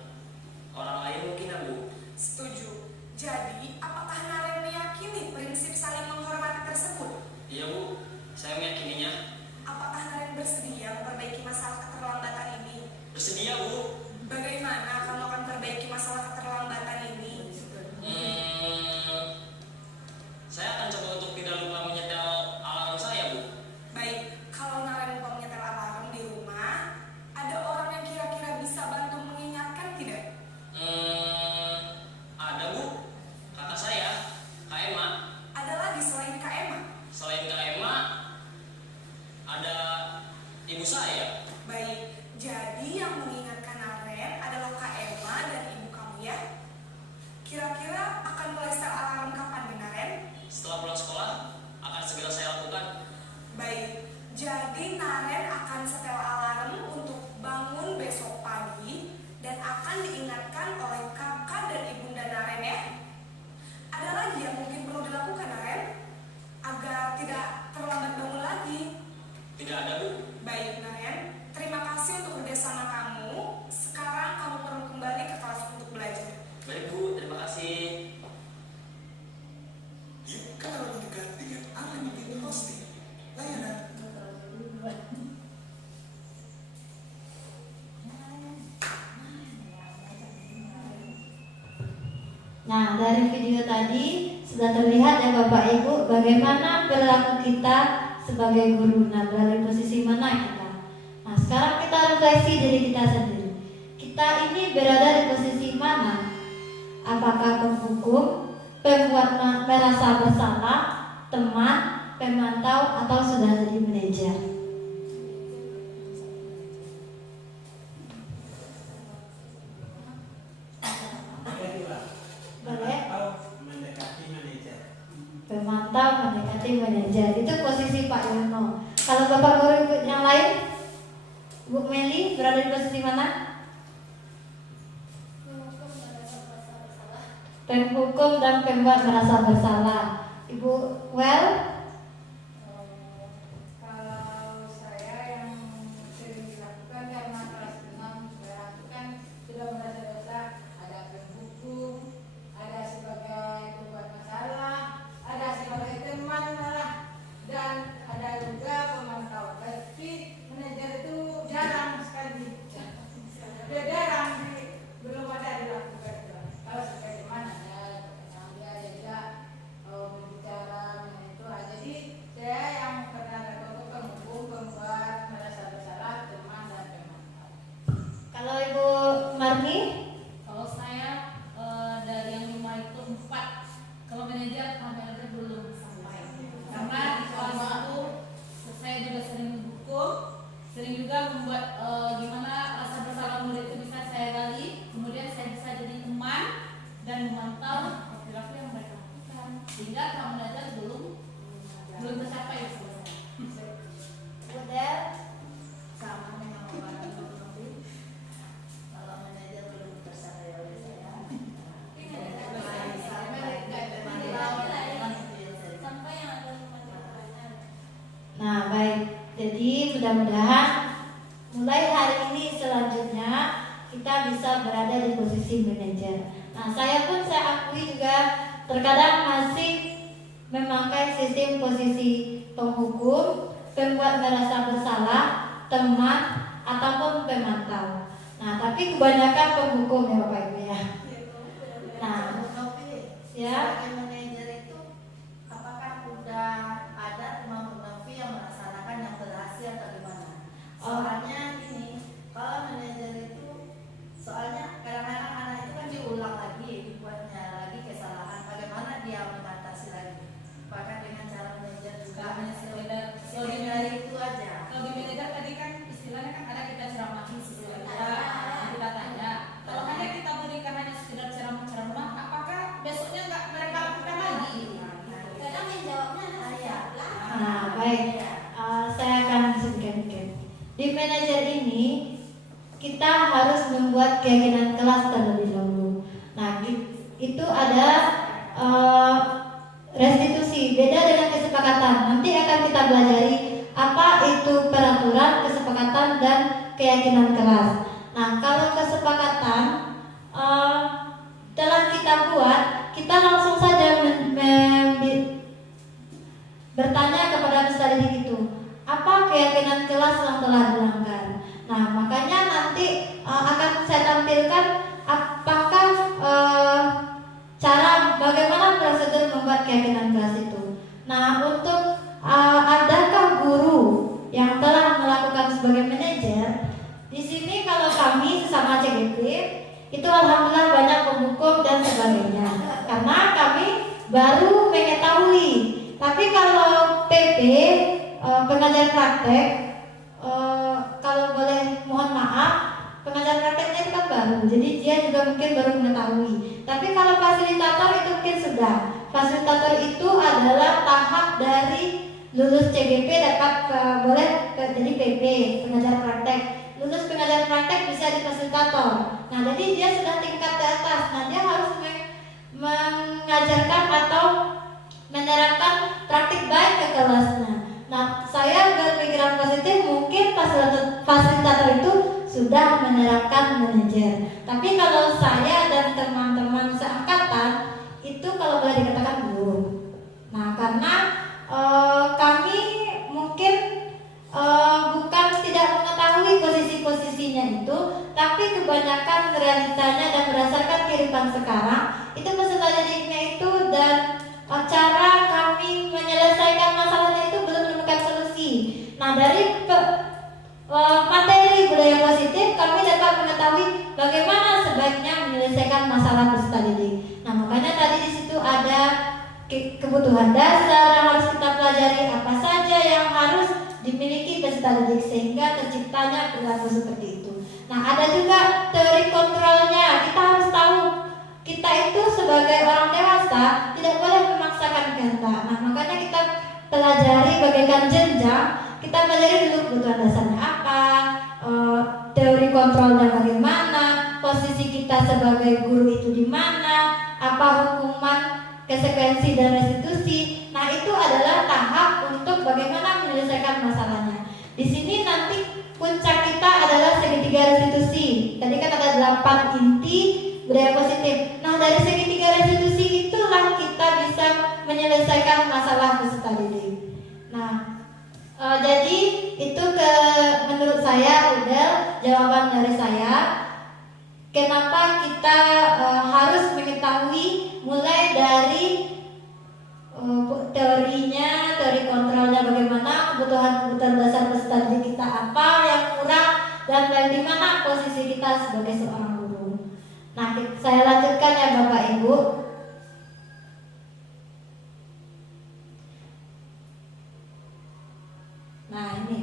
orang lain mungkin, ya, Bu. Setuju. Jadi, apakah Naren meyakini prinsip saling menghormati tersebut? Iya, Bu. Saya meyakininya. Apakah Naren bersedia memperbaiki masalah keterlambatan ini? Bersedia, Bu. Bagaimana kamu akan perbaiki masalah keterlambatan ini? Saya akan coba untuk tidak lupa menyetel alarm saya, Bu. Baik, kalau Naren lupa menyetel alarm di rumah, ada orang yang kira-kira bisa bantu mengingatkan tidak? Ada, Bu. Kakak saya, Kak Emma. Ada lagi selain Kak Emma? Selain Kak Emma, ada ibu saya. Baik, jadi yang mengingatkan Naren adalah Kak Emma dan ibu kamu ya? Kira-kira akan mulai setel alarm kapan nih, Naren? Setelah pulang sekolah, akan segera saya lakukan. Baik, jadi Naren akan setel alarm untuk bangun besok pagi dan akan diingatkan oleh kakak dan ibunda Naren ya. Ada lagi yang mungkin perlu dilakukan, Naren? Agar tidak terlambat bangun lagi. Tidak ada, Bu. Baik, Naren. Terima kasih untuk kerjasama kamu. Sekarang kamu perlu kembali ke kelas untuk belajar. Baik, Bu. Terima kasih. Yuk, kalau dekat dengan Unlimited Hosting, layanan Nah, dari video tadi sudah terlihat ya Bapak Ibu bagaimana perilaku kita sebagai guru. Nah, dari posisi mana kita? Nah, sekarang kita refleksi diri kita sendiri. Kita ini berada di posisi mana? Apakah penghukum, pembuat merasa bersalah, teman, pemantau, atau sudah jadi manajer? Boleh? mendekati manajer. Pemantau mendekati manajer. Itu posisi Pak Yono. Kalau Bapak guru yang lain, Bu Meli berada di posisi mana? penghukum dan pembuat merasa bersalah. Ibu Well? Kalau saya yang sering dilakukan karena kelas 6 saya lakukan sudah merasa dosa, ada penghukum, ada sebagai pembuat masalah, ada sebagai teman malah, dan ada juga pemantau. Tapi manajer itu jarang sekali, jarang belum ada dilakukan. Kalau sebagai teman ada yang dia juga berbicara itu. Jadi saya yang pernah tergolong penghukum, pembuat merasa bersalah, teman dan pemantau. Kalau Ibu Marni? Kalau saya dari yang 5 itu 4. Kalau manajer belum sampai. Karena di kelas itu saya juga sering menghukum, sering juga membuat gimana rasa bersalah murid itu bisa saya gali, kemudian saya bisa jadi teman dan memantau perilaku yang mereka lakukan, sehingga kalau manajer belum tercapai bersama saya. Udah? Sama dengan orang lebih. Kalau manajer belum tercapai oleh saya, Nah, baik. Jadi mudah-mudahan mulai hari ini selanjutnya kita bisa berada di posisi manajer. Nah, saya akui juga terkadang masih memakai sistem posisi penghukum, pembuat merasa bersalah, teman, ataupun pemantau. Nah, tapi kebanyakan penghukum ya Bapak Ibu ya. Nah, ya. sebagai manajer itu apakah udah ada teman Novi yang melaksanakan yang berhasil atau gimana? Soalnya ini kalau manajer itu soalnya kadang-kadang anak itu kan diulang lagi, dibuatnya lagi kesalahan. Bagaimana dia mengatasi lagi? Apakah dengan cara manajer juga hanya sekedar itu aja? Kalau di manajer tadi kan istilahnya kan ada kita ceramahi sesuai kita tanya. Kalau hanya kita berikan hanya sekedar ceramah, apakah besoknya nggak mereka lakukan lagi? Kadang menjawabnya Nah, baik. Saya akan sedikit. Di manajer ini kita harus membuat keyakinan kelas terlebih dahulu. Nah, itu ada restitusi. Beda dengan kesepakatan. Nanti akan kita pelajari apa itu peraturan, kesepakatan, dan keyakinan kelas. Nah, kalau kesepakatan telah kita buat, kita langsung saja bertanya kepada peserta didik itu, apa keyakinan kelas yang telah dilanggar. Nah, makanya nanti akan saya tampilkan apakah cara bagaimana prosedur membuat keyakinan kelas itu. Nah, untuk adakah guru yang telah melakukan sebagai manajer? Di sini kalau kami sesama CGP itu alhamdulillah banyak penghukum dan sebagainya. Karena kami baru mengetahui. Tapi kalau PP pengajar praktek, kalau boleh mohon maaf, pengajar prakteknya itu kan baru, jadi dia juga mungkin baru mengetahui. Tapi kalau fasilitator itu mungkin sudah. Fasilitator itu adalah tahap dari lulus CGP dapat boleh jadi PP pengajar praktek. Lulus pengajar praktek bisa di fasilitator. Nah, jadi dia sudah tingkat di atas. Nah, dia harus mengajarkan atau menerapkan praktik baik ke kelasnya. Nah, saya berpikiran positif, mungkin fasilitator itu sudah menerapkan manajer. Tapi kalau saya dan teman-teman seangkatan itu kalau boleh dikatakan belum. Nah, karena kami mungkin bukan tidak mengetahui posisi-posisinya itu, tapi kebanyakan realitanya dan berdasarkan kehidupan sekarang itu peserta didiknya itu dan cara kami menyelesaikan masalahnya itu belum menemukan solusi. Nah, dari materi budaya positif kami dapat mengetahui bagaimana sebaiknya menyelesaikan masalah peserta didik. Nah, makanya tadi di situ ada kebutuhan dasar yang harus kita pelajari, apa saja yang harus dimiliki peserta didik sehingga terciptanya perilaku seperti itu. Nah, ada juga teori kontrolnya. Kita harus tahu kita itu sebagai orang dewasa tidak boleh memaksakan kehendak. Nah, makanya kita pelajari bagaikan jenjang. Kita pelajari dulu kebutuhan dasarnya apa, teori kontrolnya bagaimana, posisi kita sebagai guru itu di mana, apa hukuman, konsekuensi dan restitusi. Nah, itu adalah tahap untuk bagaimana menyelesaikan masalahnya. Di sini nanti puncak kita adalah segitiga restitusi. Tadi kan ada 8 inti budaya positif. Nah, dari segitiga restitusi itulah kita bisa menyelesaikan masalah peserta didik. Nah, jadi itu menurut saya udah jawaban dari saya. Kenapa kita harus mengetahui mulai dari teorinya, teori kontrolnya bagaimana, kebutuhan dasar peserta didik kita apa yang kurang, dan di mana posisi kita sebagai seorang guru. Nah, saya lanjutkan ya Bapak Ibu. Nah, ini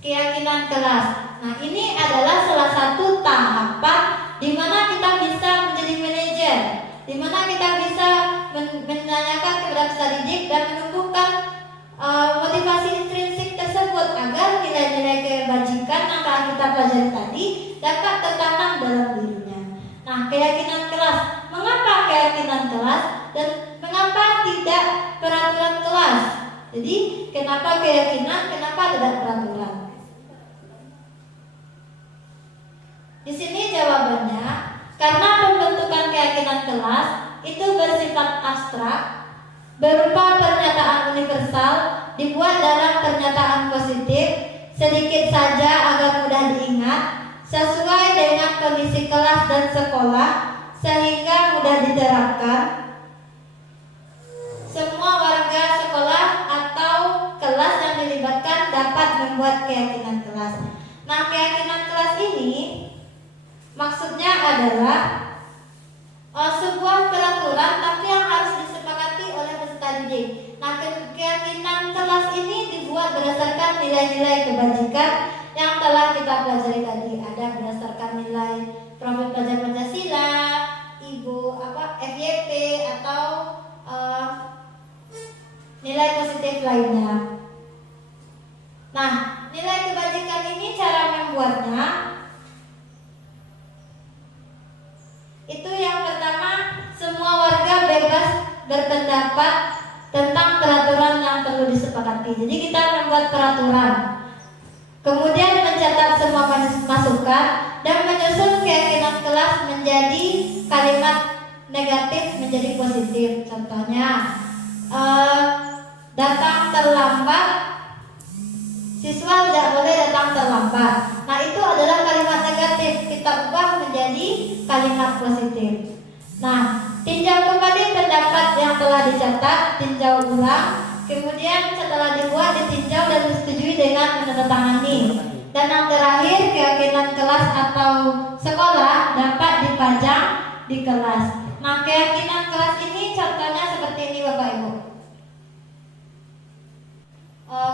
keyakinan kelas. Nah, ini adalah salah satu tahapan di mana kita bisa menjadi manajer, di mana kita bisa menanyakan kepada peserta didik dan menumbuhkan motivasi intrinsik tersebut agar nilai-nilai kebajikan yang telah kita pelajari tadi dapat tertanam dalam dirinya. Nah, keyakinan kelas. Mengapa keyakinan kelas dan mengapa tidak peraturan kelas? Jadi, kenapa keyakinan, kenapa tidak peraturan? Di sini jawabannya, karena pembentukan keyakinan kelas itu bersifat abstrak, berupa pernyataan universal, dibuat dalam pernyataan positif, sedikit saja agar mudah diingat, sesuai dengan kondisi kelas dan sekolah, sehingga mudah diterapkan. Semua warga sekolah atau kelas yang dilibatkan dapat membuat keyakinan kelas. Nah, keyakinan kelas ini maksudnya adalah sebuah peraturan tapi yang harus disepakati oleh peserta didik. Nah, keyakinan kelas ini dibuat berdasarkan nilai-nilai kebajikan yang telah kita pelajari tadi. Ada berdasarkan nilai profil pelajar Pancasila, FYP atau nilai positif lainnya. Nah, nilai kebajikan ini cara membuatnya itu yang pertama, semua warga bebas berpendapat tentang peraturan yang perlu disepakati. Jadi kita membuat peraturan, kemudian mencatat semua masukan dan menyusun keyakinan kelas menjadi kalimat negatif menjadi positif. Contohnya, datang terlambat, siswa tidak boleh datang terlambat. Nah, itu adalah kalimat negatif, kita ubah menjadi kalimat positif. Nah, tinjau kembali pendapat yang telah dicatat, tinjau ulang, kemudian setelah dibuat ditinjau dan disetujui dengan menandatangani. Dan yang terakhir, keyakinan kelas atau sekolah dapat dipajang di kelas. Nah, keyakinan kelas ini contohnya seperti ini Bapak Ibu.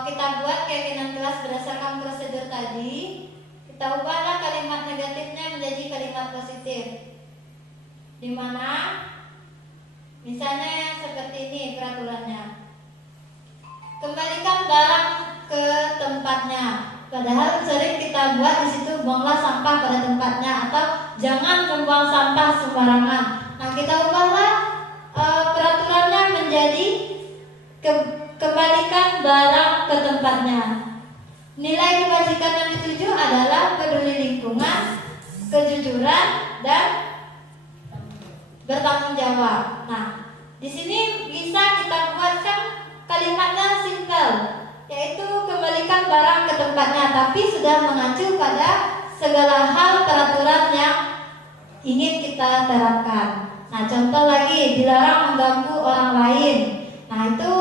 Kita buat keyakinan kelas berdasarkan prosedur tadi. Kita ubahlah kalimat negatifnya menjadi kalimat positif. Di mana misalnya seperti ini peraturannya. Kembalikan barang ke tempatnya. Padahal sering kita buat di situ buanglah sampah pada tempatnya atau jangan membuang sampah sembarangan. Nah, kita ubahlah peraturannya menjadi kembalikan barang ke tempatnya. Nilai kebajikan yang dituju adalah peduli lingkungan, kejujuran, dan bertanggung jawab. Nah, di sini bisa kita buatkan kalimatnya simple, yaitu kembalikan barang ke tempatnya, tapi sudah mengacu pada segala hal peraturan yang ingin kita terapkan. Nah, contoh lagi, dilarang mengganggu orang lain. Nah, itu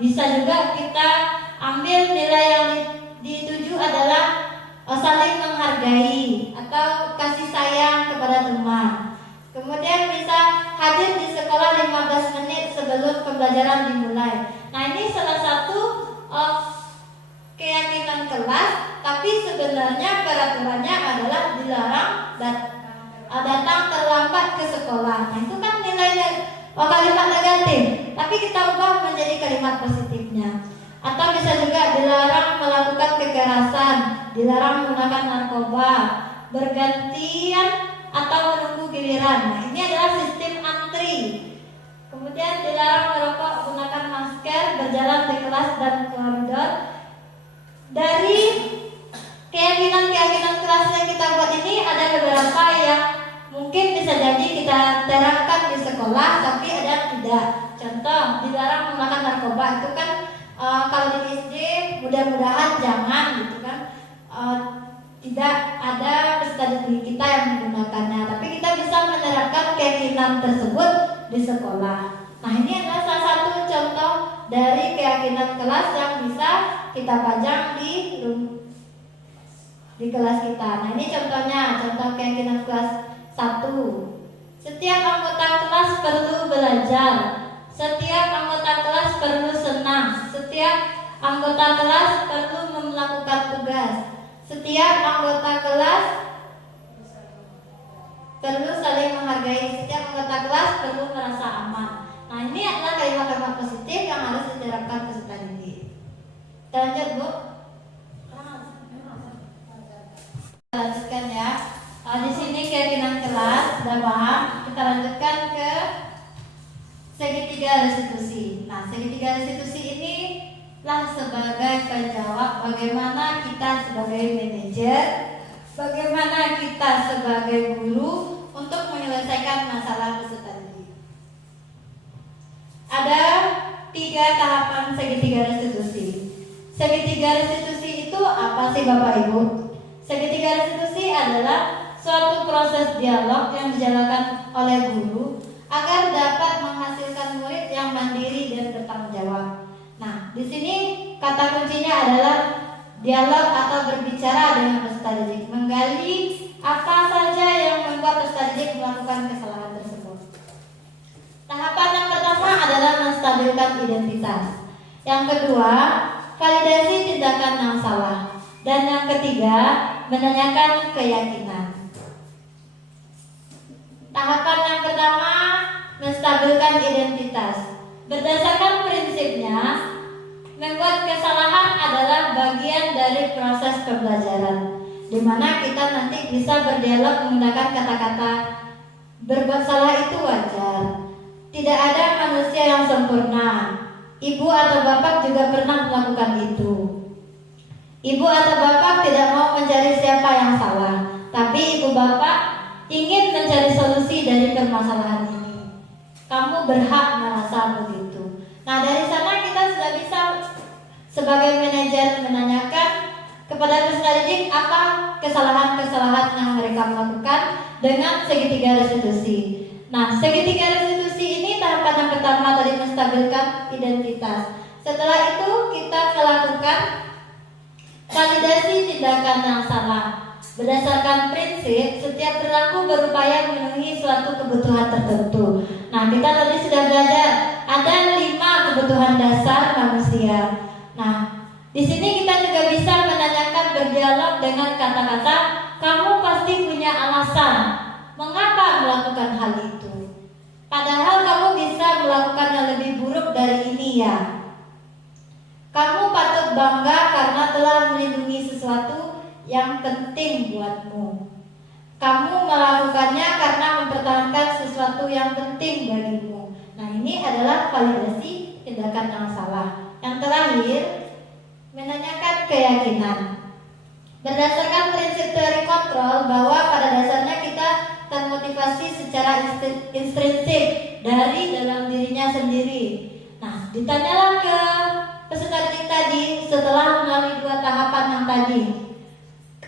bisa juga kita ambil nilai yang dituju adalah saling menghargai atau kasih sayang kepada teman. Kemudian bisa hadir di sekolah 15 menit sebelum pembelajaran dimulai. Nah, ini salah satu keyakinan kelas, tapi sebenarnya peraturannya adalah dilarang datang terlambat ke sekolah. Nah, itu kan nilai kalimat negatif, tapi kita ubah menjadi kalimat positifnya. Atau bisa juga dilarang melakukan kekerasan, dilarang menggunakan narkoba, bergantian atau menunggu giliran. Nah, ini adalah sistem kelas dan koridor. Dari keyakinan-keyakinan kelas yang kita buat ini ada beberapa yang mungkin bisa jadi kita terapkan di sekolah, tapi ada yang tidak. Contoh, dilarang memakan narkoba itu kan kalau di SD mudah-mudahan jangan gitu kan. Tidak ada peserta didik kita yang menggunakannya, tapi kita bisa menerapkan keyakinan tersebut di sekolah. Nah, ini adalah salah satu contoh dari keyakinan kelas yang bisa kita pajang di kelas kita. Nah, ini contohnya, contoh keyakinan kelas 1. Setiap anggota kelas perlu belajar. Setiap anggota kelas perlu senang. Setiap anggota kelas perlu melakukan tugas. Setiap anggota kelas perlu saling menghargai. Setiap anggota kelas perlu merasa aman. Nah, ini adalah kalimat-kalimat positif yang harus diterapkan peserta didik. Kita lanjut, Bu. Kita lanjutkan ya. Di sini keyakinan kelas sudah paham. Kita lanjutkan ke segitiga restitusi. Nah, segitiga restitusi ini lah sebagai penjawab bagaimana kita sebagai manajer, bagaimana kita sebagai guru untuk menyelesaikan masalah peserta didik. Ada 3 tahapan segitiga restitusi. Segitiga restitusi itu apa sih Bapak Ibu? Segitiga restitusi adalah suatu proses dialog yang dijalankan oleh guru agar dapat menghasilkan murid yang mandiri dan bertanggung jawab. Nah, di sini kata kuncinya adalah dialog atau berbicara dengan peserta didik, menggali apa saja yang membuat peserta didik melakukan kesalahan tersebut. Tahapan yang pertama adalah menstabilkan identitas. Yang kedua, validasi tindakan yang salah. Dan yang ketiga, menanyakan keyakinan. Tahapan yang pertama, menstabilkan identitas. Berdasarkan prinsipnya, membuat kesalahan adalah bagian dari proses pembelajaran, di mana kita nanti bisa berdialog menggunakan kata-kata berbuat salah itu wajar. Tidak ada manusia yang sempurna. Ibu atau bapak juga pernah melakukan itu. Ibu atau bapak tidak mau mencari siapa yang salah, tapi ibu bapak ingin mencari solusi dari permasalahan ini. Kamu berhak merasa begitu. Nah, dari sana kita sudah bisa sebagai manajer menanyakan kepada peserta didik apa kesalahan-kesalahan yang mereka melakukan dengan segitiga restitusi. Nah, segitiga restitusi ini tahapan yang pertama tadi menstabilkan identitas. Setelah itu kita melakukan validasi tindakan yang salah. Berdasarkan prinsip, setiap perilaku berupaya memenuhi suatu kebutuhan tertentu. Nah, kita tadi sudah belajar ada 5 kebutuhan dasar manusia. Nah, di sini kita juga bisa menanyakan berdialog dengan kata-kata, kamu pasti punya alasan mengapa melakukan hal itu. Padahal kamu bisa melakukan yang lebih buruk dari ini ya. Kamu patut bangga karena telah melindungi sesuatu yang penting buatmu. Kamu melakukannya karena mempertahankan sesuatu yang penting bagimu. Nah, ini adalah validasi tindakan yang salah. Yang terakhir, menanyakan keyakinan. Berdasarkan prinsip teori kontrol bahwa pada dasarnya kita termotivasi secara intrinsik dari dalam dirinya sendiri. Nah, ditanyalah ke peserta didik tadi setelah melalui 2 tahapan yang tadi.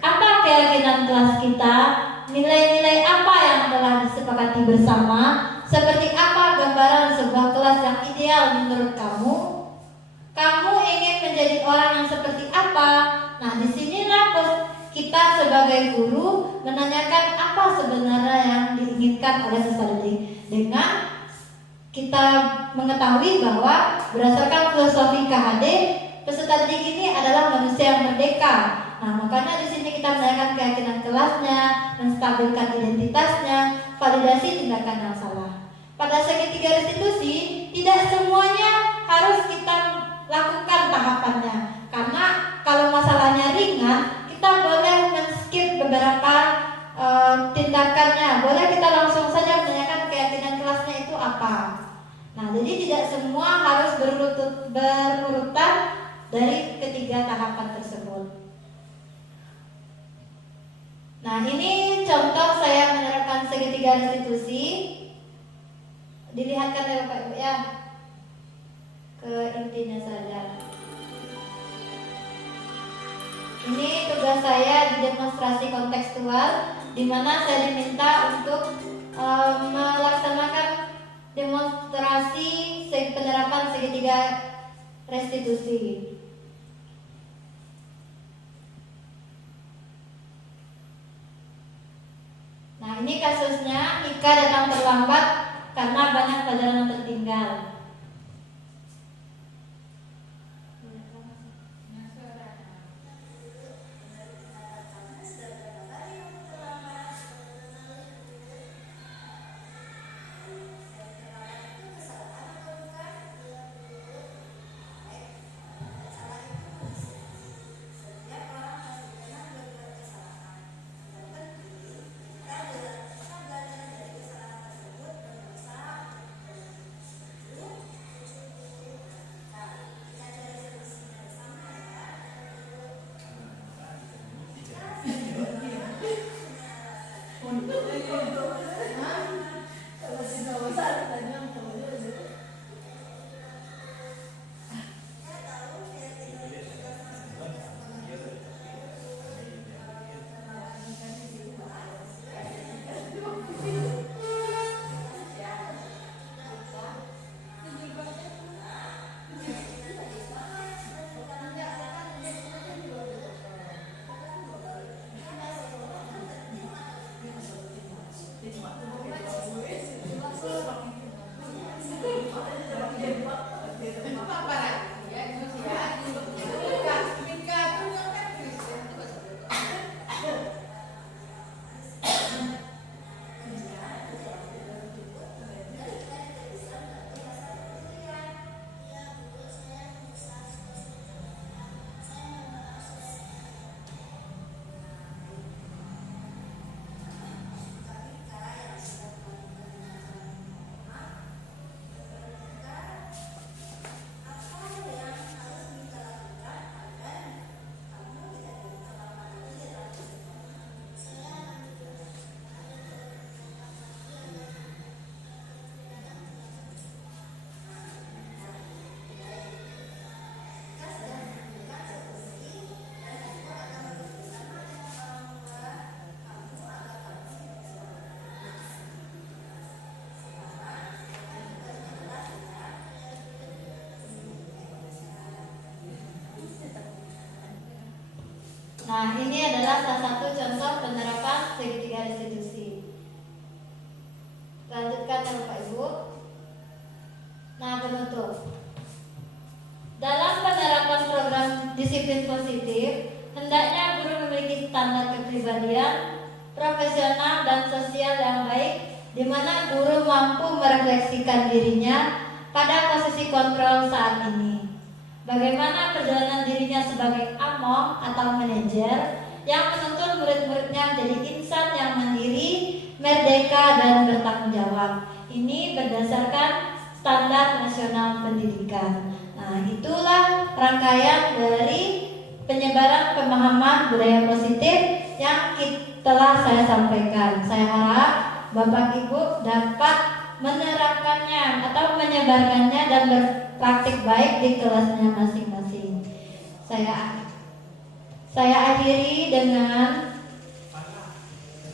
Apa keyakinan kelas kita? Nilai-nilai apa yang telah disepakati bersama? Seperti apa gambaran sebuah kelas yang ideal menurut kamu? Kamu ingin menjadi orang yang seperti apa? Nah, disinilah kita sebagai guru menanyakan apa sebenarnya yang diinginkan oleh peserta didik. Dengan kita mengetahui bahwa berdasarkan filosofi KHD, peserta didik ini adalah manusia yang merdeka. Nah, makanya di sini kita menanyakan keyakinan kelasnya, menstabilkan identitasnya, validasi tindakan yang salah. Pada segitiga restitusi, tidak semuanya harus kita lakukan tahapannya. Karena kalau masalahnya ringan, kita boleh men-skip beberapa tindakannya. Boleh kita langsung saja menanyakan keyakinan kelasnya itu apa. Nah, jadi tidak semua harus berurutan dari ketiga tahapan tersebut. Nah, ini contoh saya menerapkan segitiga restitusi. Dilihatkan ya Bapak Ibu ya, ke intinya saja. Ini tugas saya di demonstrasi kontekstual, di mana saya diminta untuk melaksanakan demonstrasi penerapan segitiga restitusi. Nah, ini kasusnya Ika datang terlambat karena banyak pelajaran yang tertinggal. Nah, ini adalah salah satu contoh penerapan segitiga restitusi. Lanjutkan ya Bapak Ibu. Nah, penutup. Dalam penerapan program disiplin positif, hendaknya guru memiliki standar kepribadian, profesional dan sosial yang baik, di mana guru mampu merefleksikan dirinya pada posisi kontrol saat ini. Bagaimana perjalanan dirinya sebagai among atau manajer yang menuntun murid-muridnya menjadi insan yang mandiri, merdeka dan bertanggung jawab. Ini berdasarkan standar nasional pendidikan. Nah, itulah rangkaian dari penyebaran pemahaman budaya positif yang telah saya sampaikan. Saya harap Bapak Ibu dapat menerapkannya atau menyebarkannya dan berpraktik baik di kelasnya masing-masing. Saya akhiri dengan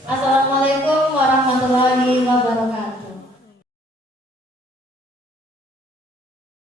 Assalamualaikum warahmatullahi